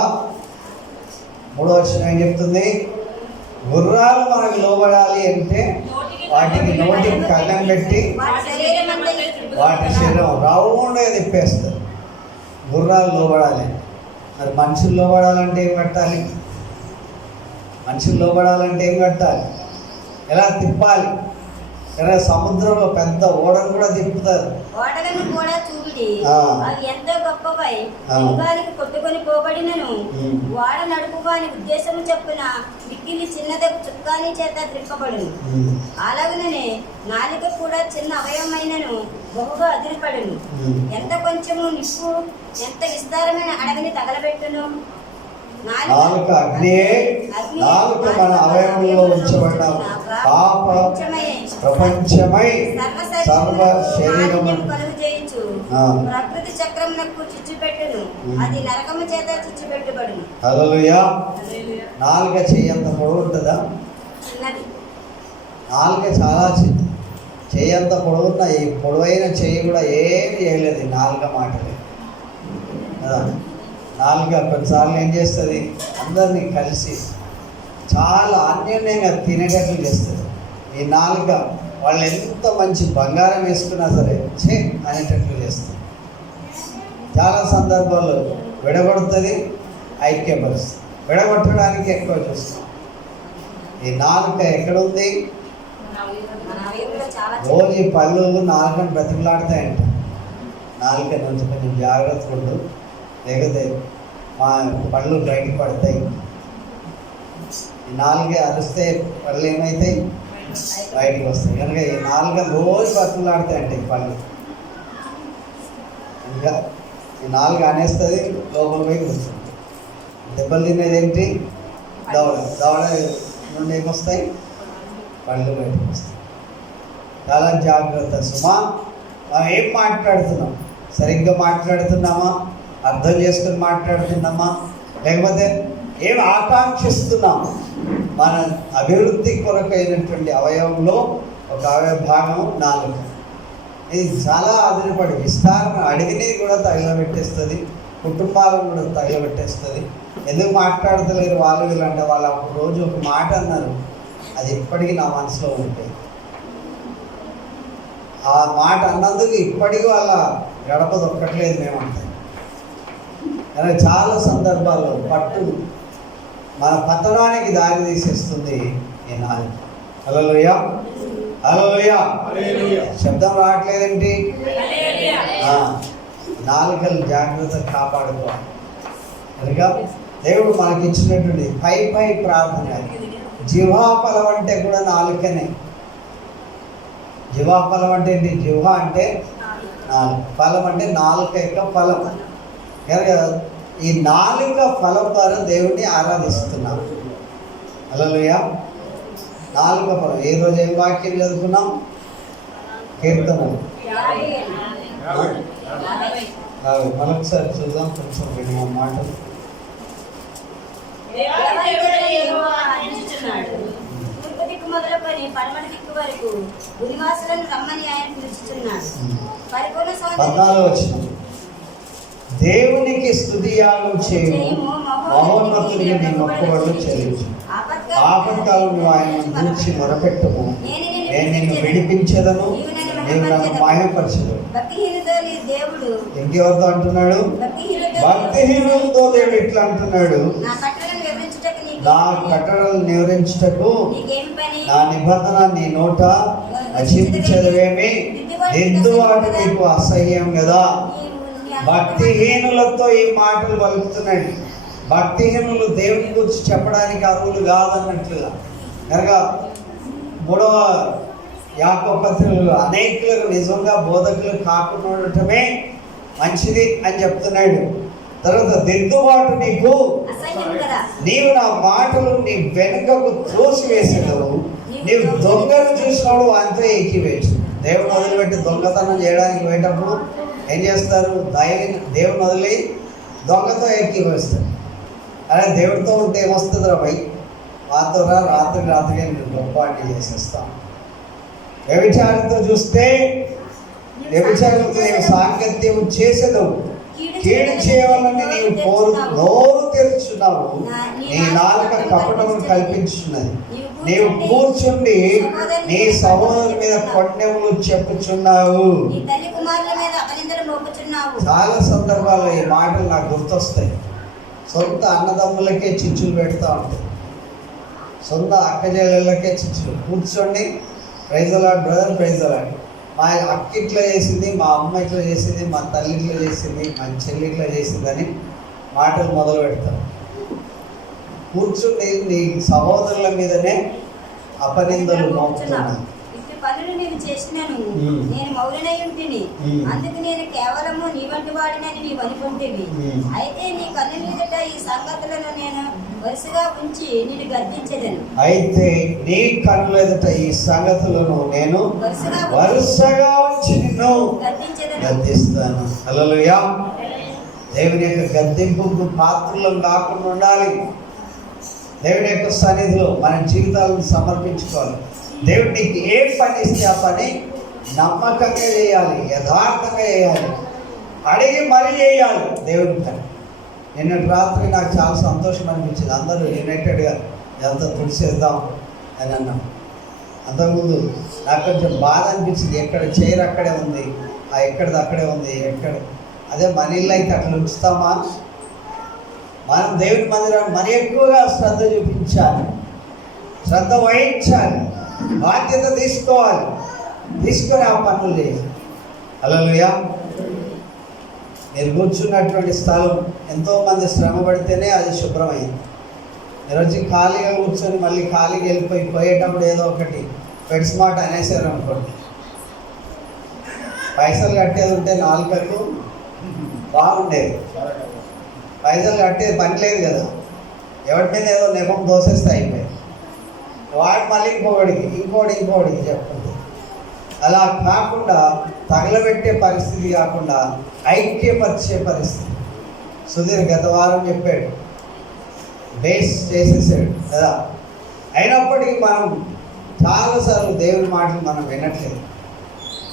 3వ వచనం ఏం చెప్తుంది? గుర్రాలు మనకు లోబడాలి అంటే వాటికి నోటికి కళ్ళెం పెట్టి వాటి శరీరం రౌండ్గా తిప్పేస్తారు. గుర్రాలు లోబడాలి. మరి మనుషులు లోబడాలంటే ఏం కట్టాలి? మనుషులు లోబడాలంటే ఏం కట్టాలి? ఎలా తిప్పాలి? ఎలా సముద్రంలో పెద్ద ఓడను కూడా తిప్పుతారు. ఓడలను కూడా చూపిడి అవి ఎంతో గొప్పవై యుగానికి కొట్టుకొని పోబడినను ఓడ నడుపువాని ఉద్దేశము చొప్పున మిక్కిలి చిన్నది చుక్కాని చేత త్రిప్పబడును. అలాగనే నాలుక కూడా చిన్న అవయవమైనను బహుగా అదిరిపడును. ఎంత కొంచెము నిప్పు ఎంత విస్తారమైన అడవిని తగలబెట్టును. నాలుక అగ్నియే. నాలుక మన అవయవంలో ఉంచబడిన పాప ప్రపంచమై సర్వ శరీరము ప్రకృతి చక్రమునకు చిచ్చుపెట్టును. అది నరకము చేత చిచ్చుపెట్టబడును. హల్లెలూయా. నాలుక చెయ్యంత పొడవు ఉంటుందా? చిన్నది. నాలుక చాలా చిన్నది. చెయ్యంత పొడవున్న ఈ పొడవైన చెయ్యి కూడా ఏమి చేయలేదు. నాలుక మాటలే కదా. నాలుక కొన్నిసార్లు ఏం చేస్తుంది? అందరినీ కలిసి చాలా అన్యోన్యంగా తినేటట్లు చేస్తుంది. ఈ నాలుక వాళ్ళు ఎంత మంచి బంగారం వేసుకున్నా సరే చే అనేటట్లు చేస్తుంది. చాలా సందర్భాల్లో విడగొడుతుంది, ఐక్యపరుస్తుంది. విడగొట్టడానికి ఎక్కువ చూస్తాం. ఈ నాలుక ఎక్కడుంది? రోజు ఈ పళ్ళు నాలుకను బ్రతిమలాడతాయంట. నాలుక నుంచి కొంచెం జాగ్రత్తగా ఉండు, లేకపోతే మా పళ్ళు బయటకు పడతాయి. ఈ నాలుక అరిస్తే పళ్ళు ఏమవుతాయి? బయటకు వస్తాయి. కనుక ఈ నాలుక రోజు బ్రతిమలాడతాయంట ఈ పళ్ళు. ఇంకా ఈ నాలుగు అనేస్తుంది, లోపల పోయి కూర్చుంది. దెబ్బలు తినేది ఏంటి? దవడ. దవడ నుండి ఏమొస్తాయి? పళ్ళు బయటకు వస్తాయి. చాలా జాగ్రత్త సుమా. మనం ఏం మాట్లాడుతున్నాం? సరిగ్గా మాట్లాడుతున్నామా? అర్థం చేసుకుని మాట్లాడుతున్నామా? లేకపోతే ఏం ఆకాంక్షిస్తున్నాం? మన అభివృద్ధి కొరకైనటువంటి అవయవంలో ఒక అవయవ భాగం నాలుక. ఇది చాలా ఆధారపడి విస్తారణ అడిగినది కూడా తగలబెట్టేస్తుంది, కుటుంబాలను కూడా తగలబెట్టేస్తుంది. ఎందుకు మాట్లాడతలేరు వాళ్ళు వీళ్ళంటే వాళ్ళు ఒక రోజు ఒక మాట అన్నారు, అది ఇప్పటికీ నా మనసులో ఉంటాయి. ఆ మాట అన్నందుకు ఇప్పటికీ వాళ్ళ గడప దొక్కట్లేదు మేమంతా. కానీ చాలా సందర్భాల్లో పట్టు మన పతనానికి దారి తీసేస్తుంది ఈ నాలుక. హల్లెలూయా, హల్లెలూయా. శబ్దం రావట్లేదేంటి? నాలుకలు జాగ్రత్తగా కాపాడుకోవాలి. కనుక దేవుడు మనకి ఇచ్చినటువంటి పై ప్రార్థన. జిహ్వాఫలం అంటే కూడా నాలుకనే. జిహ్వాఫలం అంటే ఏంటి? జిహ్వ అంటే నాలుక, ఫలం అంటే నాలుక యొక్క ఫలం. కనుక ఈ నాలుక ఫలం ద్వారా దేవుడిని ఆరాధిస్తున్నాం. హల్లెలూయా. నాలుక ఫలం. ఏ రోజు ఏం వాక్యం చదువుకున్నాం? కీర్తనలు. మరొకసారి చూద్దాం, కొంచెం విన్న మాటలు. తూర్పు దిక్కు మొదలుకొని పడమటి దిక్కు వరకు భూనివాసులను రమ్మని ఆయన పిలుచుచున్నాడు. పరిపూర్ణ 14వ వచనం. దేవునికి స్తుతియాలు చేయము, మహోన్నతునికి నీ మొక్కుబడులు చెల్లించు. ఆపత్కాలంలో ఆయన గూర్చి మొరపెట్టుము, నేను నిన్ను విడిపించదను, నీవు నన్ను మాయపరచదు. ఇంకెవరితో అంటున్నాడు? భక్తిహీనులతో దేవుడు ఇట్లా అంటున్నాడు, నా కట్టడలు వివరించుటకు నా నిబంధన నీ నోట నశించదవేమి? దిద్దుబాటు నీకు అసహ్యం కదా. భక్తిహీనులతో ఈ మాటలు పలుకుతున్నాడు. భక్తిహీనులు దేవుని గురించి చెప్పడానికి అర్హులు కాదన్నట్లుగా. కనుక 3వ యాకోబు పత్రికలో అనేకులకు నిజంగా బోధకులు కాకుండా ఉండటమే మంచిది అని చెప్తున్నాడు. తర్వాత దిద్దుబాటు నీకు, నీవు నా మాటలు నీ వెనుకకు త్రోసివేసేదవు, నీవు దొంగను చూసినాడు అంతే ఎక్కివేయచ్చు. దేవుని వదిలిపెట్టి దొంగతనం చేయడానికి పోయేటప్పుడు ఏం చేస్తారు? దేవుని వదిలి దొంగతో ఎక్కివేస్తారు. అదే దేవుడితో ఉంటే ఏమొస్తుంది? రా భయ్, మాతో రాత్రి గొప్పవాటి చేసేస్తాం. వ్యభిచారంతో చూస్తే వ్యభిచారంతో నీవు సాంగత్యం చేసేదవు, కీడు చేయాలని నీవు నోరు తెరుచున్నావు, నీ నాలుక కపటమును కల్పించున్నది. నీవు కూర్చుండి నీ సహోదరుని మీద కొండెములు చెప్పుచున్నావు. చాలా సందర్భాల్లో ఈ మాటలు నాకు గుర్తొస్తాయి. సొంత అన్నదమ్ములకే చిచ్చులు పెడతా ఉంటాయి, సొంత అక్కజల్లకే చిచ్చులు. కూర్చోండి, ప్రైజ్ అలాడ్ బ్రదర్, ప్రైజ్ అలాడ్. మా అక్క ఇట్లా చేసింది, మా అమ్మ ఇట్లా చేసింది, మా తల్లి ఇట్లా చేసింది, మా చెల్లి ఇట్లా చేసిందని మాటలు మొదలు పెడతారు. కూర్చుని నీ సహోదరుల మీదనే అపనిందలు మోపుతున్నాను. పనులు నీవు చేసినాను, నేను మౌనై ఉంటిని, అందుకు నేను కేవలము నీ వంటి వాడినని నీవు అనుకుంటేవి. అయితే నీ కన్నుల ఎదుట ఈ సంగతులను నేను వరుసగా ఉంచి నిన్ను గద్దించెదను. అయితే నీ కన్నుల ఎదుట ఈ సంగతులను నేను వరుసగా ఉంచి నిన్ను గద్దిస్తాను. హల్లెలూయా. దేవుని యొక్క గద్దింపుకు పాత్రలు కాకుండా ఉండాలి. దేవుని యొక్క సన్నిధిలో మన జీవితాలను సమర్పించుకోవాలి. దేవుడు నీకు ఏ పని ఇస్తే ఆ పని నమ్మకంగా చేయాలి, యథార్థంగా చేయాలి, అడిగి మరీ చేయాలి దేవుని పని. నిన్నటి రాత్రి నాకు చాలా సంతోషం అనిపించింది. అందరూ యునైటెడ్గా ఎంత తుడిచేద్దాం అని అన్నాం. అంతకుముందు నాకు కొంచెం బాధ అనిపించింది, ఎక్కడ చైర్ అక్కడే ఉంది, ఎక్కడిది అక్కడే ఉంది, అదే మన ఇల్లు అయితే అట్లా ఉంచుతామా? మనం దేవుని మందిరాన్ని మరి ఎక్కువగా శ్రద్ధ చూపించాలి, శ్రద్ధ వహించాలి, బాధ్యత తీసుకోవాలి, తీసుకొని ఆ పనులు చేయాలి. హల్లెలూయా. మీరు కూర్చున్నటువంటి స్థలం ఎంతోమంది శ్రమ పడితేనే అది శుభ్రమైంది. మీరు వచ్చి ఖాళీగా కూర్చొని మళ్ళీ ఖాళీగా పోయేటప్పుడు ఏదో ఒకటి పెట్స్ మాట అనేసారు అనుకోండి, పైసలు కట్టేది ఉంటే నాలుకకు బాగుండేది. పైసలు కట్టేది పని లేదు కదా, ఎవరి మీద ఏదో నెపం దోసేస్తే అయిపోయాయి. వాడు మళ్ళీ ఇంకోటికి చెప్పుకుంది. అలా కాకుండా తగలబెట్టే పరిస్థితి కాకుండా ఐక్యపరిచే పరిస్థితి. సుధీర్ గత వారం చెప్పాడు, బేస్ చేసేసాడు కదా. అయినప్పటికీ మనం చాలాసార్లు దేవుని మాటలు మనం వినట్లేదు.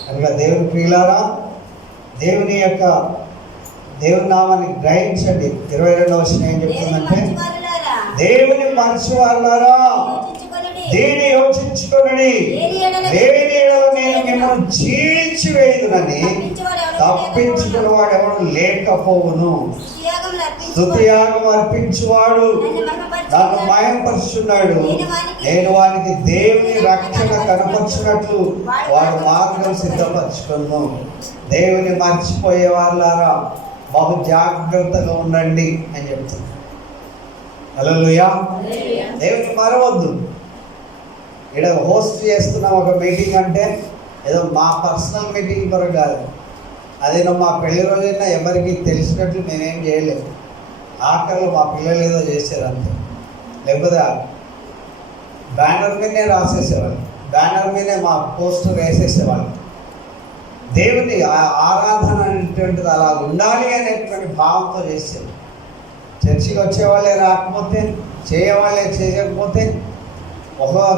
కనుక దేవుని ప్రియులారా, దేవుని నామాన్ని గ్రహించండి. 22వ వచనం ఏం చెప్తుందంటే, దేవుని మంచివారులారా దీన్ని యోచించుకొనుడి, లేని యెడల నేను మిమ్మల్ని చీల్చివేయుదునని తప్పించుకునేవాడు ఎవడు లేకపోవును. స్తుతియాగం అర్పించువాడు నన్ను మహిమపరుచున్నాడు, నేను వానికి దేవుని రక్షణ కనపరుచున్నట్లు వాడు మార్గం సిద్ధపరచుకును. దేవుని మర్చిపోయే వాళ్ళారా బహు జాగ్రత్తగా ఉండండి అని చెప్తుంది. హల్లెలూయా. దేవుని మరవద్దు. ఇక్కడ హోస్ట్ చేస్తున్న ఒక మీటింగ్ అంటే ఏదో మా పర్సనల్ మీటింగ్ కొరకు కాదు, అదేదో మా పెళ్లి రోజైనా ఎవరికి తెలిసినట్లు మేమేం చేయలేదు. ఆఖరిలో మా పిల్లలు ఏదో చేశారు అంతే. లేకపోతే బ్యానర్ మీదనే రాసేసేవాళ్ళు, బ్యానర్ మీదే మా పోస్టర్ వేసేసేవాళ్ళు. దేవుని ఆరాధన అనేటువంటిది అలా ఉండాలి అనేటువంటి భావంతో చేసేది. చర్చికి వచ్చేవాళ్ళే రాకపోతే, చేయవాళ్ళే చేయకపోతే,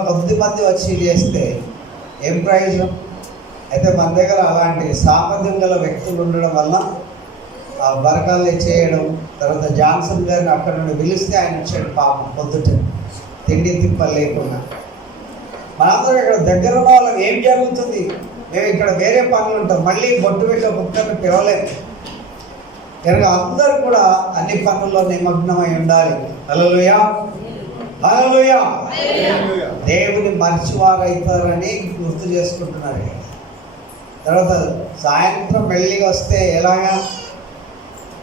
కొద్ది మంది వచ్చి చేస్తే ఏం ప్రయోజనం? అయితే మన దగ్గర అలాంటి సామర్థ్యం గల వ్యక్తులు ఉండడం వల్ల ఆ బరకాలు చేయడం, తర్వాత జాన్సన్ గారిని అక్కడ నుండి పిలిస్తే ఆయన వచ్చాడు పాపం పొద్దుట తిండి తిప్పలు లేకుండా. మనందరం ఇక్కడ దగ్గర ఉన్న వాళ్ళకి ఏం జరుగుతుంది? మేము ఇక్కడ వేరే పనులు ఉంటాం, మళ్ళీ బొట్టు వెళ్ళి ఒక్కరిని పిలవలేము. కనుక అందరూ కూడా అన్ని పనుల్లో నిమగ్నమై ఉండాలి. హల్లెలూయా, హల్లెలూయా. దేవుని మర్చివారైతారని గుర్తు చేసుకుంటున్నారు. తర్వాత సాయంత్రం మెల్లిగా వస్తే ఎలాగా?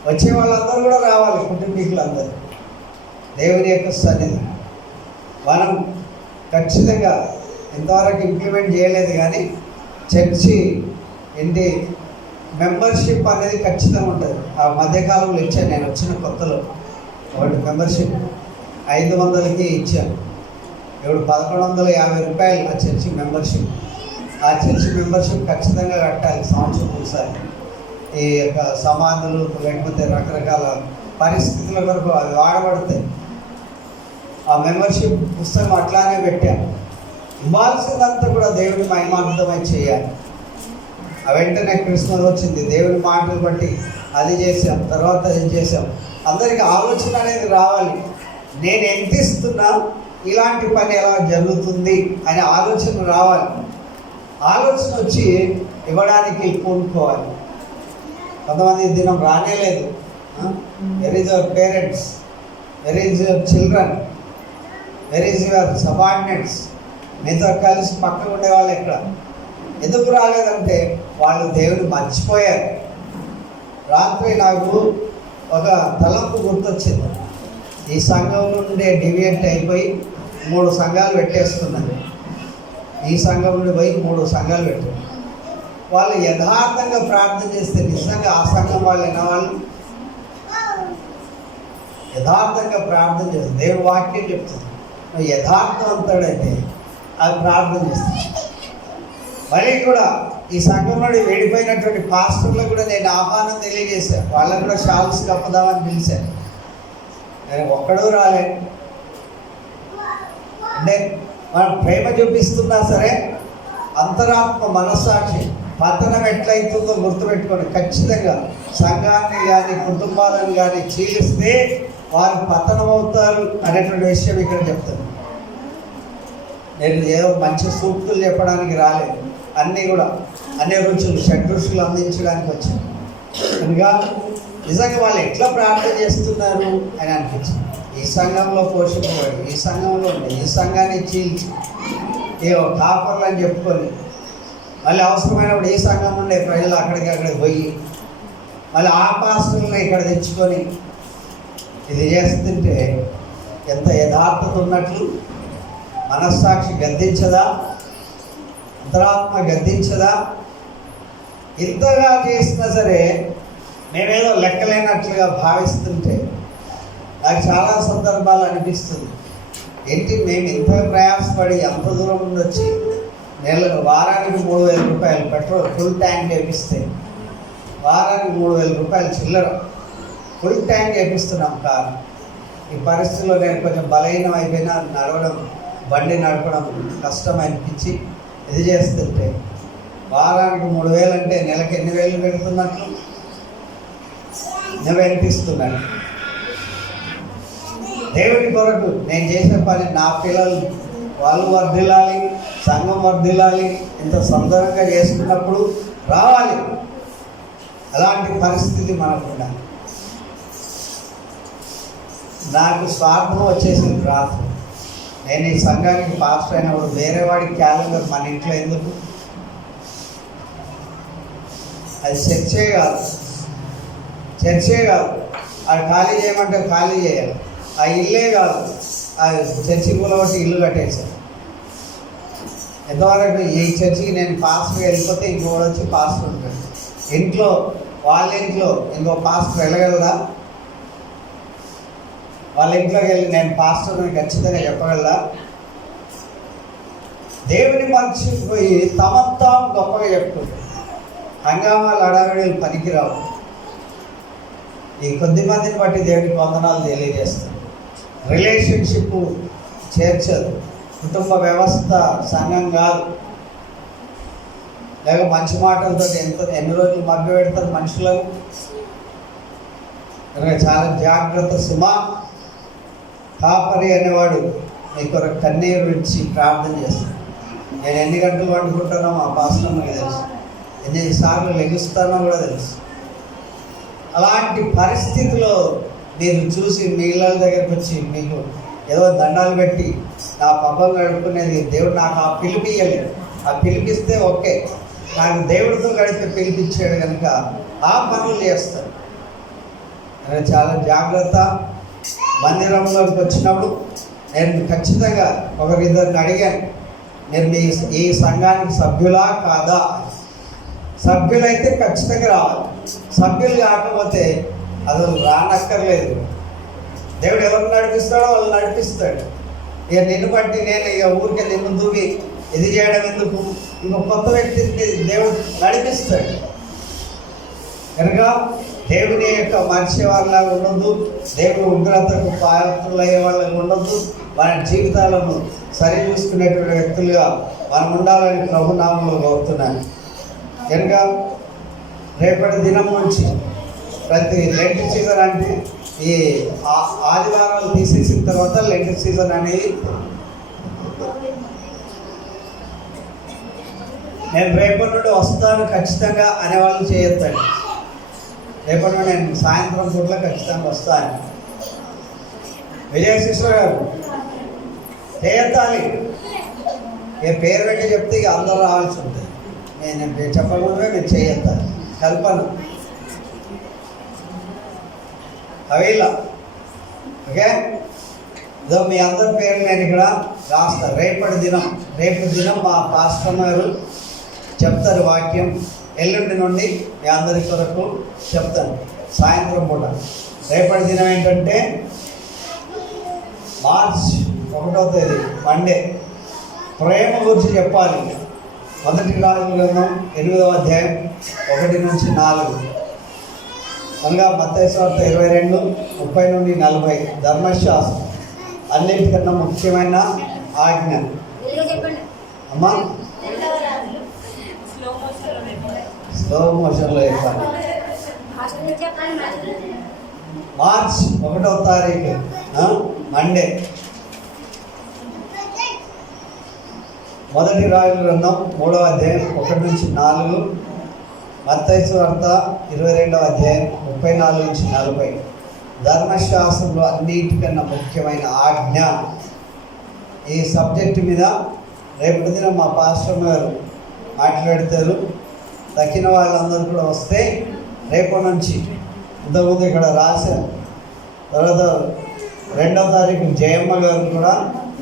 వచ్చే వాళ్ళందరూ కూడా రావాలి, కుటుంబీకులందరూ. దేవుని యొక్క సన్నిధి మనం ఖచ్చితంగా ఇంతవరకు ఇంప్లిమెంట్ చేయలేదు, కానీ చర్చి ఏంటి మెంబర్షిప్ అనేది ఖచ్చితంగా ఉంటుంది. ఆ మధ్యకాలంలో ఇచ్చాను, నేను వచ్చిన కొత్తలో ఒకటి మెంబర్షిప్ 500కి ఇచ్చాను. ఇప్పుడు 1150 రూపాయలు ఆ చర్చి మెంబర్షిప్. ఆ చర్చి మెంబర్షిప్ ఖచ్చితంగా కట్టాలి సంవత్సరం ఒకసారి. ఈ యొక్క సమాధులు లేకపోతే రకరకాల పరిస్థితుల వరకు అవి వాడబడతాయి. ఆ మెంబర్షిప్ పుస్తకం అట్లానే పెట్టాను. ఇవ్వాల్సిందంతా కూడా దేవుని మహిమార్థమై చేయాలి. ఆ వెంటనే క్రిస్మస్ వచ్చింది, దేవుని మాటలు బట్టి అది చేసాం, తర్వాత ఇది చేసాం. అందరికీ ఆలోచన అనేది రావాలి, నేను ఎంత ఇస్తున్నా ఇలాంటి పని ఎలా జరుగుతుంది అనే ఆలోచన రావాలి. ఆలోచన వచ్చి ఇవ్వడానికి పూనుకోవాలి. కొంతమంది దినం రానేలేదు. Where is your parents, where is your children, where is your subordinates? మీతో కలిసి పక్కన ఉండేవాళ్ళు ఎక్కడ? ఎందుకు రాలేదంటే వాళ్ళు దేవుని మర్చిపోయారు. రాత్రి నాకు ఒక తలంపు గుర్తొచ్చింది. ఈ సంఘం నుండి డివియేట్ అయిపోయి 3 సంఘాలు పెట్టేస్తున్నాను. ఈ సంఘం నుండి పోయి 3 సంఘాలు పెట్టారు. వాళ్ళు యథార్థంగా ప్రార్థన చేస్తే నిజంగా ఆ సంఘం వాళ్ళు విన్నవాళ్ళు యథార్థంగా ప్రార్థన చేస్తారు. దేవుని వాక్యం చెప్తుంది, యథార్థవంతుడైతే అది ప్రార్థన చేస్తుంది. మళ్ళీ కూడా ఈ సంఘం నుండి వెళ్ళిపోయినటువంటి పాస్టర్లకు కూడా నేను ఆహ్వానం తెలియజేశాను. వాళ్ళని కూడా షాల్స్ కప్పదామని పిలిచాను. నేను ఒక్కడూ రాలే. అంటే మనం ప్రేమ చూపిస్తున్నా సరే అంతరాత్మ మనస్సాక్షి పతనం ఎట్లయితుందో గుర్తుపెట్టుకోండి. ఖచ్చితంగా సంఘాన్ని కానీ కుటుంబాలను కానీ చీలిస్తే వారు పతనం అవుతారు అనేటువంటి విషయం ఇక్కడ చెప్తాను. నేను ఏదో మంచి సూక్తులు చెప్పడానికి రాలేదు, అన్నీ కూడా అన్ని రుచులు షడ్రుచులు అందించడానికి వచ్చాను కనుక నిజంగా వాళ్ళు ఎట్లా ప్రార్థన చేస్తున్నారు అని అనిపించింది. ఈ సంఘంలో పోషించబడి, ఈ సంఘంలో ఉండి, ఈ సంఘాన్ని చీల్చి ఏవో కాపర్లు అని చెప్పుకొని, మళ్ళీ అవసరమైనప్పుడు ఈ సంఘం ఉండే ప్రజలు అక్కడికి పోయి మళ్ళీ ఆ పాస్టర్లను ఇక్కడ తెచ్చుకొని ఇది చేస్తుంటే ఎంత యథార్థత ఉన్నట్లు. మనస్సాక్షి గద్దించదా, అంతరాత్మ గద్దించదా? ఇంతగా చేసినా సరే మేమేదో లెక్కలేనట్లుగా భావిస్తుంటే నాకు చాలా సందర్భాలు అనిపిస్తుంది, ఏంటి మేము ఇంత ప్రయాసపడి అంత దూరం నుండి వచ్చి వారానికి 3,000 రూపాయలు పెట్రోల్ ఫుల్ ట్యాంక్ వేపిస్తే, వారానికి 3,000 రూపాయలు చిల్లర ఫుల్ ట్యాంక్ వేపిస్తున్నాం కారు. ఈ పరిస్థితిలో నేను కొంచెం బలహీనం అయిపోయినా నడవడం, బండి నడపడం కష్టం అనిపించి ఇది చేస్తుంటే వారానికి 3,000 అంటే నెలకు ఎన్ని వేలు పెడుతున్నట్లు నేను అనిపిస్తున్నాను. దేవుడి కొరకు నేను చేసే పని, నా పిల్లలు వాళ్ళు వర్ధిల్లాలి, సంఘం వర్ధిల్లాలి, ఇంత సందర్భంగా చేసుకున్నప్పుడు రావాలి. అలాంటి పరిస్థితి మనకు ఉండాలి. నాకు స్వార్థం వచ్చేసింది రాత్రి. నేను ఈ సంఘానికి పాస్టర్ అయినప్పుడు వేరే వాడికి క్యాలెండర్ మన ఇంట్లో ఎందుకు? అది చర్చే కాదు, అది ఖాళీ చేయమంటే ఖాళీ చేయాలి. ఆ ఇల్లే కాదు, ఆ చర్చి కూలబట్టి ఇల్లు కట్టేసాను. ఎంతవరకు ఈ చర్చికి నేను పాస్టర్గా వెళ్ళిపోతే ఇంకోటి వచ్చి పాస్టర్ ఉంటాడు. ఇంట్లో వాళ్ళ ఇంట్లో ఇంకో పాస్టర్ వెళ్ళగలరా? వాళ్ళ ఇంట్లోకి వెళ్ళి నేను పాస్టర్ని ఖచ్చితంగా చెప్పగలరా? దేవుని మర్చిపోయి తమంతా గొప్పగా చెప్పుకుంటారు. హంగామాలు అడగడలు పనికిరావు. ఈ కొద్ది మందిని బట్టి దేవునికి వందనాలు తెలియజేస్తాను. రిలేషన్షిప్ చేర్చదు, కుటుంబ వ్యవస్థ సంఘం కాదు. లేక మంచి మాటలతో ఎన్ని రోజులు మభ్య పెడతారు మనుషులకు. చాలా జాగ్రత్త సుమా. కాపరి అనేవాడు మీ కొరకు కన్నీరు విడిచి ప్రార్థన చేస్తాను. నేను ఎన్ని గంటలు వండుకుంటానో మా పాస్టర్ నాకు తెలుసు, ఎన్నిసార్లు లెగుస్తానో కూడా తెలుసు. అలాంటి పరిస్థితిలో మీరు చూసి మీ ఇళ్ళ దగ్గరికి వచ్చి మీకు ఏదో దండాలు పెట్టి నా పబ్బం గడుపుకునేది దేవుడు నాకు ఆ పిలిపియలేదు. ఆ పిలిపిస్తే ఓకే, నాకు దేవుడితో గడిపి పిలిపించాడు కనుక ఆ పనులు చేస్తాను. చాలా జాగ్రత్త. మందిరంలోకి వచ్చినప్పుడు నేను ఖచ్చితంగా ఒకరిద్దరిని అడిగాను, మీరు మీ ఈ సంఘానికి సభ్యులా కాదా? సభ్యులైతే ఖచ్చితంగా రావాలి. సభ్యులు కాకపోతే అసలు రానక్కర్లేదు. దేవుడు ఎవరు నడిపిస్తాడో వాళ్ళు నడిపిస్తాడు. ఇక నిన్ను బట్టి నేను ఇక ఊరికే నిన్ను దూవి ఇది చేయడం ఎందుకు? ఇంకో కొత్త వ్యక్తిని దేవుడు నడిపిస్తాడు కనుక దేవుని యొక్క మనిషి వాళ్ళలాగా ఉండొద్దు, దేవుని ఉగ్రతకు పాత్రులయ్యే వాళ్ళగా ఉండొద్దు. మన జీవితాలను సరి చూసుకునేటువంటి వ్యక్తులుగా మనం ఉండాలని ప్రభునామంలో కోరుతున్నాను. కనుక రేపటి దినం నుంచి ప్రతి లెంట్ సీజన్ అంటే ఈ ఆదివారాలు తీసేసిన తర్వాత లెంట్ సీజన్ అనేది నేను రేపటి నుండి వస్తాను ఖచ్చితంగా అనేవాళ్ళు చేయొద్దండి. రేపటి నుండి నేను సాయంత్రం పూట్ల ఖచ్చితంగా వస్తాను. విజయశిష్ణ గారు చేయొద్దాలి. ఏ పేరు పెట్టి చెప్తే ఇక అందరూ రావాల్సి ఉంటుంది. నేను చెప్పకుండా నేను చేయొద్దాలి. కల్పన అవిలా ఓకే. ఇదో మీ అందరి పేరు నేను ఇక్కడ రాస్తాను. రేపటి దినం మా పాస్టర్ గారు చెప్తారు వాక్యం. ఎల్లుండి నుండి మీ అందరి కొరకు చెప్తాను సాయంత్రం పూట. రేపటి దినం ఏంటంటే మార్చ్ 1వ తేదీ మండే. ప్రేమ గురించి చెప్పాలి. 1 రాజుల గ్రంథం 8వ అధ్యాయం 1 నుంచి 4. మళ్ళా మత్తయి సువార్త 22, 30 నుండి 40. ధర్మశాస్త్రం అన్నిటికన్నా ముఖ్యమైన ఆజ్ఞ. అమ్మా స్లో మోషన్లో చెప్పాలి. మార్చ్ 1వ తారీఖు మండే. మొదటి రాజుల గ్రంథం 3వ అధ్యాయం 1-4, మత్తయి సువార్త 22వ అధ్యాయం 34-40. ధర్మశాస్త్రంలో అన్నిటికన్నా ముఖ్యమైన ఆజ్ఞ. ఈ సబ్జెక్ట్ మీద రేపటి దినం మా పాస్టర్ గారు మాట్లాడతారు. తక్కిన వాళ్ళందరూ కూడా వస్తే రేపటి నుంచి ఇంతకుముందు ఇక్కడ రాశారు. తర్వాత 2వ తారీఖు జయమ్మ గారు కూడా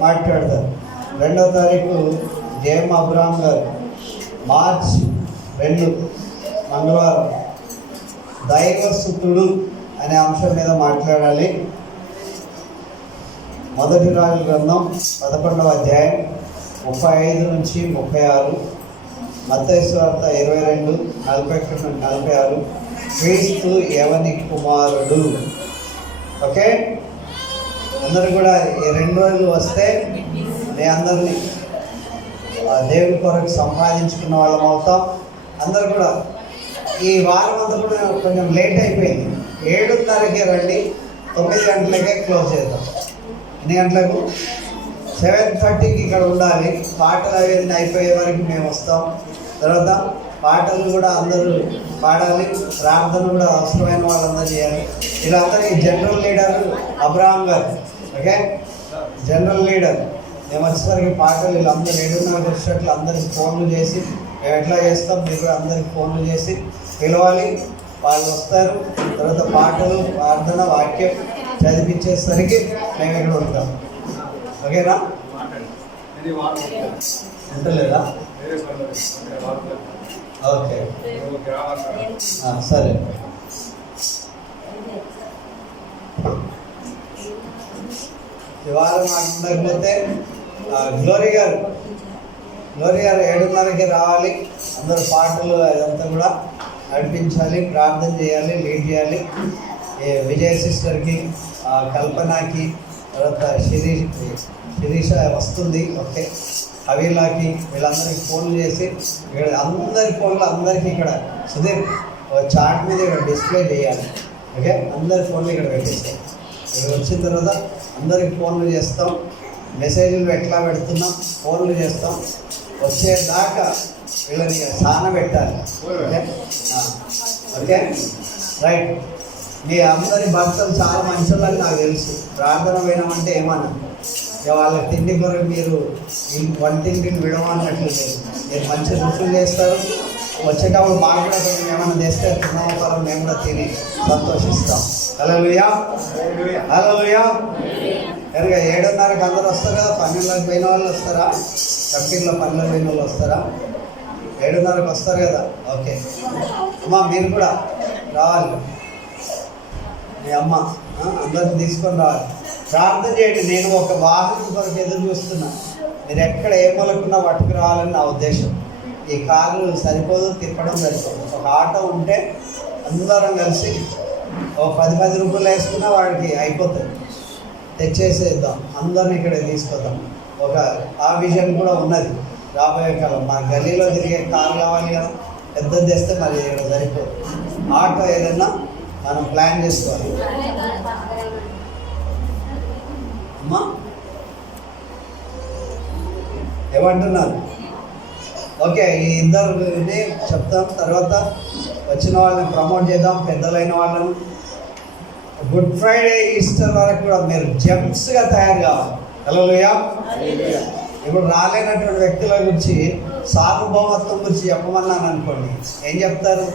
మాట్లాడతారు. 2వ తారీఖు జయమ్మ అబ్రామ్ గారు. మార్చి 2 మంగళవారం దైవసుతుడు అనే అంశం మీద మాట్లాడాలి. మొదటి రాజుల గ్రంథం 11వ అధ్యాయం 35-36, మత్తయి సువార్త 22:41-46, క్రీస్తు ఎవని కుమారుడు. ఓకే, అందరూ కూడా ఈ 2 రోజులు వస్తే మీ అందరినీ దేవుని కొరకు సంపాదించుకున్న వాళ్ళం అవుతాం. అందరూ కూడా ఈ వారం అంతా కూడా కొంచెం లేట్ అయిపోయింది. 7:30కే రండి, 9 గంటలకే క్లోజ్ చేద్దాం. ఎన్ని గంటలకు? 7:30కి ఇక్కడ ఉండాలి. పాటలు అవన్నీ అయిపోయే వరకు మేము వస్తాం. తర్వాత పాటలు కూడా అందరూ పాడాలి. ప్రార్థన కూడా అవసరమైన వాళ్ళందరూ చేయాలి. వీళ్ళందరికీ జనరల్ లీడర్ అబ్రహాం గారు. Okay, general leader. మేము వచ్చేసరికి పాటలు వీళ్ళందరూ 7:30 వచ్చినట్లు అందరికి ఫోన్లు చేసి, మేము ఎట్లా చేస్తాం మీరు కూడా అందరికి ఫోన్లు చేసి పిలవాలి. వాళ్ళు వస్తారు. తర్వాత పాటలు, ప్రార్థన, వాక్యం చదివించేసరికి మేము ఇక్కడ ఉంటాం. ఓకేనా? ఉంటలేదా? ఓకే, సరే. ఈ వారం మాట్లాడకపోతే గ్లోరీ గారు 7:30కి రావాలి. అందరూ పాటలు అదంతా కూడా నడిపించాలి, ప్రార్థన చేయాలి, లీడ్ చేయాలి. విజయ సిస్టర్కి, కల్పనకి, తర్వాత శిరీష వస్తుంది. ఓకే, హవీలాకి, వీళ్ళందరికీ ఫోన్లు చేసి ఇక్కడ అందరి ఫోన్లు అందరికీ ఇక్కడ సుధీర్ చార్ట్ మీద ఇక్కడ డిస్ప్లే చేయాలి. ఓకే, అందరి ఫోన్లు ఇక్కడ పెట్టేస్తాం. ఇక్కడ వచ్చిన తర్వాత అందరికి ఫోన్లు చేస్తాం. మెసేజ్లు ఎట్లా పెడుతున్నాం, ఫోన్లు చేస్తాం. వచ్చేదాకా వీళ్ళని సాన పెట్టాలి. Okay, okay, right. మీ అందరి భక్తులు చాలా మంచి వాళ్ళని నాకు తెలుసు. ప్రార్థన వినమంటే ఏమన్నా ఇక వాళ్ళ తిండి కొరకు మీరు వంటింటిని విడమన్నట్లు లేదు. మీరు మంచి రుచులు చేస్తారు. వచ్చేటప్పుడు మాకు కూడా కొంచెం ఏమైనా చేస్తే తిన్నవరం మేము కూడా తిని సంతోషిస్తాం. హల్లెలూయా, హల్లెలూయా. కనుక 7:30కి అందరూ వస్తారు కదా. పన్నెండులకు పోయిన వాళ్ళు వస్తారా? కంపెనీలో పనులకు పోయిన వాళ్ళు వస్తారా? 7:30కి వస్తారు కదా. ఓకే అమ్మా, మీరు కూడా రావాలి. మీ అమ్మ అందరిని తీసుకొని రావాలి. ప్రార్థన చేయండి. నేను ఒక వాహనం కొరకు ఎదురు చూస్తున్నా. మీరు ఎక్కడ ఏ మూలకున్నా పట్టుకు రావాలని నా ఉద్దేశం. ఈ కార్లు సరిపోదు, తిప్పడం సరిపోదు. ఒక ఆటో ఉంటే అందరం కలిసి ఒక 10 రూపాయలు వేసుకున్నా వాడికి అయిపోతుంది. తెచ్చేసేద్దాం, అందరిని ఇక్కడ తీసుకొద్దాం. ఒక ఆ విజన్ కూడా ఉన్నది. రాబోయే కాలం మా గల్లీలో తిరిగే కారు కావాలి కదా. పెద్దది తెస్తే మరి ఇక్కడ సరిపోదు. ఆటో ఏదైనా మనం ప్లాన్ చేసుకోవాలి. అమ్మా ఏమంటున్నారు? ఓకే, ఈ ఇద్దరిని చెప్తాం. తర్వాత వచ్చిన వాళ్ళని ప్రమోట్ చేద్దాం. పెద్దలైన వాళ్ళను గుడ్ ఫ్రైడే, ఈస్టర్ వరకు కూడా మీరు జెమ్స్గా తయారు కావాలి. హల్లెలూయా. ఇప్పుడు రాలేనటువంటి వ్యక్తుల గురించి సార్వభౌమత్వం గురించి చెప్పమన్నాను అనుకోండి, ఏం చెప్తారు?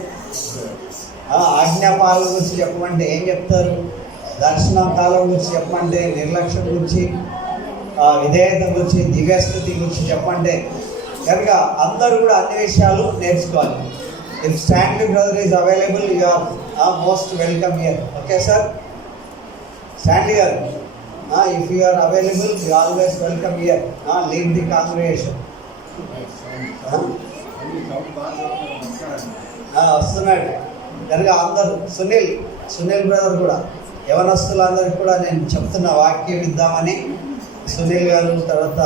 ఆజ్ఞాపాలన గురించి చెప్పమంటే ఏం చెప్తారు? దర్శన కాలం గురించి చెప్పమంటే నిర్లక్ష్యం గురించి, విధేయత గురించి, దివ్యస్థితి గురించి చెప్పంటే కనుక అందరూ కూడా అన్ని విషయాలు నేర్చుకోవాలి. If Stanley brother is available, you are most welcome here. Okay sir, Stanley garu, if you are available, you always welcome here. Lead the congregation. వస్తున్నాడు కనుక అందరూ. సునీల్ బ్రదర్ కూడా, యవనస్తులందరికీ కూడా నేను చెప్తున్న వాక్యం ఇద్దామని. సునీల్ గారు, తర్వాత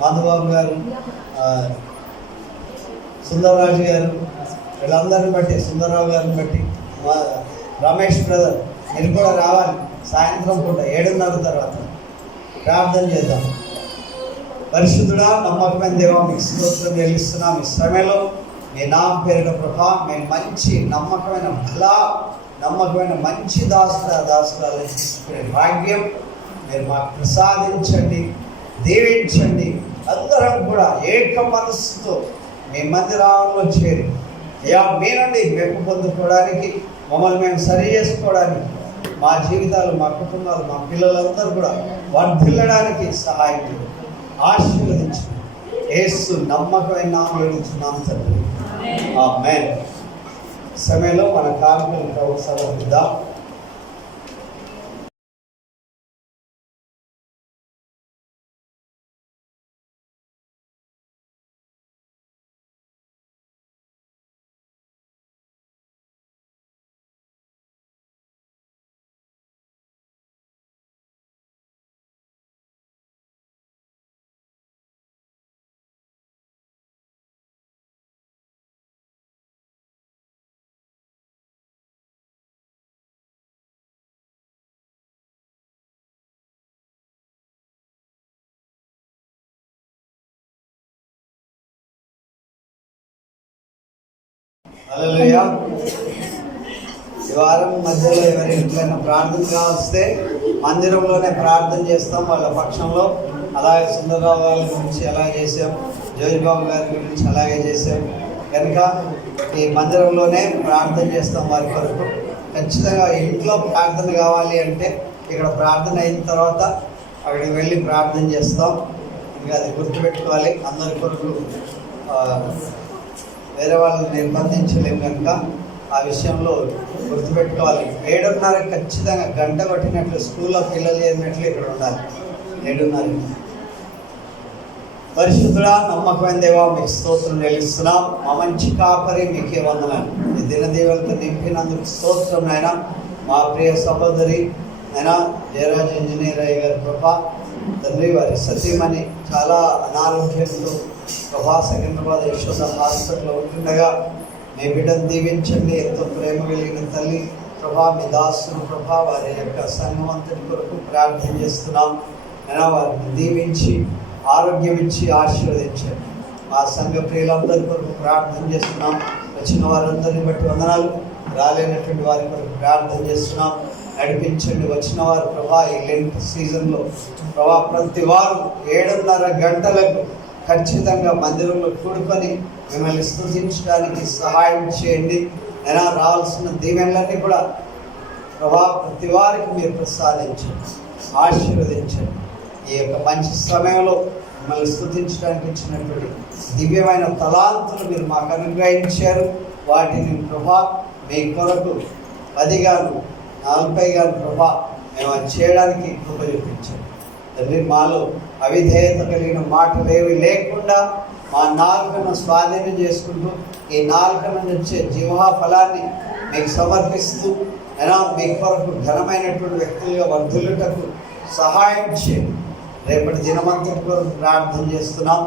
మధుబాబు గారు, సుందరరాజు గారు, వీళ్ళందరిని బట్టి, సుందరరావు గారిని బట్టి, రమేష్ బ్రదర్ మీరు కూడా రావాలి. సాయంత్రం పూట 7:30 తర్వాత ప్రార్థన చేద్దాం. పరిశుద్ధుడా నమ్మకమైన దేవా మీకు స్తోత్రం చెల్లిస్తున్నాం. ఈ సమయంలో మీ నామం పేరిట ప్రభా మేము మంచి నమ్మకమైన మంచి దాసురాలు తీసుకునే భాగ్యం మీరు మాకు ప్రసాదించండి, దీవించండి. అందరం కూడా ఏక మనస్సుతో మీ మందిరంలో చేరి అయ్యా మీ నుండి మెప్పు పొందుకోవడానికి, మమ్మల్ని మేము సరి చేసుకోవడానికి, మా జీవితాలు, మా కుటుంబాలు, మా పిల్లలందరూ కూడా వర్ధిల్లడానికి సహాయం చేయండి, ఆశీర్వదించండి. యేసు నమ్మకమైన నామములో అడుగుతున్నాం తండ్రి, ఆమేన్. సమయంలో మన కార్మికులకు సమర్పిద్దాం. హల్లెలూయా. ఈ వారం మధ్యలో ఎవరి ఇంట్లోనే ప్రార్థన కావస్తే మందిరంలోనే ప్రార్థన చేస్తాం వాళ్ళ పక్షంలో. అలాగే సుందరరావు గారి గురించి అలాగే చేసాం, జోజిబాబు గారి గురించి అలాగే చేసాం. కనుక ఈ మందిరంలోనే ప్రార్థన చేస్తాం వారి కొరకు. ఖచ్చితంగా ఇంట్లో ప్రార్థన కావాలి అంటే ఇక్కడ ప్రార్థన అయిన తర్వాత అక్కడికి వెళ్ళి ప్రార్థన చేస్తాం. ఇంకా అది గుర్తుపెట్టుకోవాలి. అందరి కొరకు వేరే వాళ్ళని నిర్బంధించలేము కనుక ఆ విషయంలో గుర్తుపెట్టుకోవాలి. 7:30 ఖచ్చితంగా గంట కొట్టినట్లు స్కూల్లో పిల్లలు చేరినట్లు ఇక్కడ ఉండాలి. 7:30. పరిశుద్ధుడా నమ్మకమైన దేవా మీకు స్తోత్రం చెల్లిస్తున్నాం. మా మంచి కాపరి మీకే వందనాలు. ఈ దినదీవులతో నింపినందుకు స్తోత్రం నాయన. మా ప్రియ సహోదరి నాయన జయరాజ్ ఇంజనీర్ అయ్య గారి కృప తండ్రి, వారి సతీమణి చాలా అనారోగ్యంతో ప్రభా సికింద్రాబాద్ యశోద హాస్పిటల్లో ఉంటుండగా మీ బిడ్డను దీవించండి. ఎంతో ప్రేమ కలిగిన తల్లి ప్రభా, మీ దాసును ప్రభా, వారి యొక్క సంఘమంతటి కొరకు ప్రార్థన చేస్తున్నాం. అయినా వారిని దీవించి ఆరోగ్యం ఇచ్చి ఆశీర్వదించండి. మా సంఘ ప్రియులందరి కొరకు ప్రార్థన చేస్తున్నాం. వచ్చిన వారందరిని బట్టి వందనాలు. రాలేనటువంటి వారి కొరకు ప్రార్థన చేస్తున్నాం. నడిపించండి. వచ్చిన వారు ప్రభా ఈ లెంట్ సీజన్లో ప్రభా ప్రతి వారు 7:30 గంటలకు ఖచ్చితంగా మందిరంలో కూడుకొని మిమ్మల్ని స్తుతించడానికి సహాయం చేయండి. అయినా రావాల్సిన దీవెనలన్నీ కూడా ప్రభా ప్రతి వారికి మీరు ప్రసాదించండి, ఆశీర్వదించండి. ఈ యొక్క మంచి సమయంలో మిమ్మల్ని స్తుతించడానికి ఇచ్చినటువంటి దివ్యమైన తలాంతులు మీరు మాకు అనుగ్రహించారు. వాటిని ప్రభా మీ కొరకు 10 గాను 40 గాను ప్రభా మేము చేయడానికి కృప చూపించండి. తండ్రి, మాలో అవిధేయత కలిగిన మాటలు ఏవి లేకుండా మా నాలుకను స్వాధీనం చేసుకుంటూ ఈ నాలుక నుంచి వచ్చే జీవహా ఫలాన్ని మీకు సమర్పిస్తూ అయినా మీ కొరకు ఘనమైనటువంటి వ్యక్తులుగా వర్ధిల్లుటకు సహాయం చేయండి. రేపటి దినమంతటి కొరకు ప్రార్థన చేస్తున్నాం.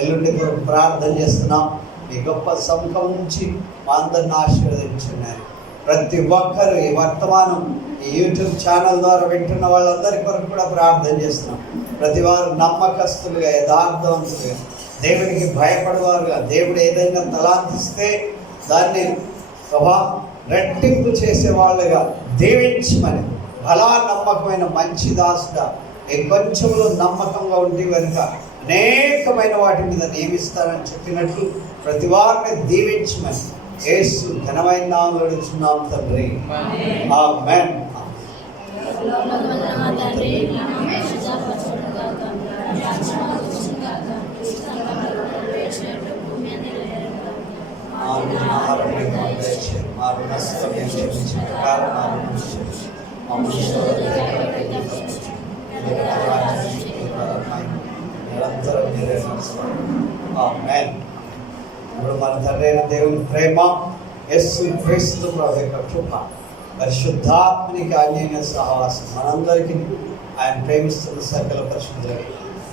ఎల్లుండి కొరకు ప్రార్థన చేస్తున్నాం. మీ గొప్ప సముఖం నుంచి మా అందరిని ఆశీర్వదించున్నారు. ప్రతి ఒక్కరు ఈ వర్తమానం ఈ యూట్యూబ్ ఛానల్ ద్వారా వింటున్న వాళ్ళందరి కొరకు కూడా ప్రార్థన చేస్తున్నాం. ప్రతి వారు నమ్మకస్తులుగా, యథార్థవంతులుగా, దేవునికి భయపడేవారుగా, దేవుడు ఏదైనా తలాంతిస్తే దాన్ని రెట్టింపు చేసేవాళ్ళుగా దీవించమని, బలా నమ్మకమైన మంచి దాసుగా ఈ కొంచెంలో నమ్మకంగా ఉండి కనుక అనేకమైన వాటి మీద నియమిస్తానని చెప్పినట్లు ప్రతి వారిని దీవించమని యేసు ఘనమైన నామములో అడుగుచున్నాం తండ్రి, ఆమేన్. ఇప్పుడు మన తండ్రి అయిన దేవుని ప్రేమ, యేసు క్రీస్తు ప్రభు యొక్క కృప, పరిశుద్ధాత్మనికి అన్యోన్య సహవాసం మనందరికీ ఆయన ప్రేమిస్తున్న సకల పరిశుద్ధులకు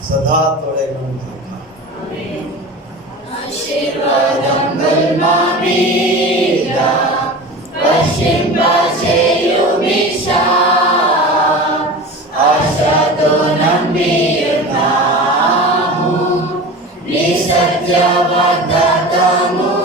సదా తోడై ఉంటుంది. ఆశతో నమ్మియున్నాము వాగ్దాతము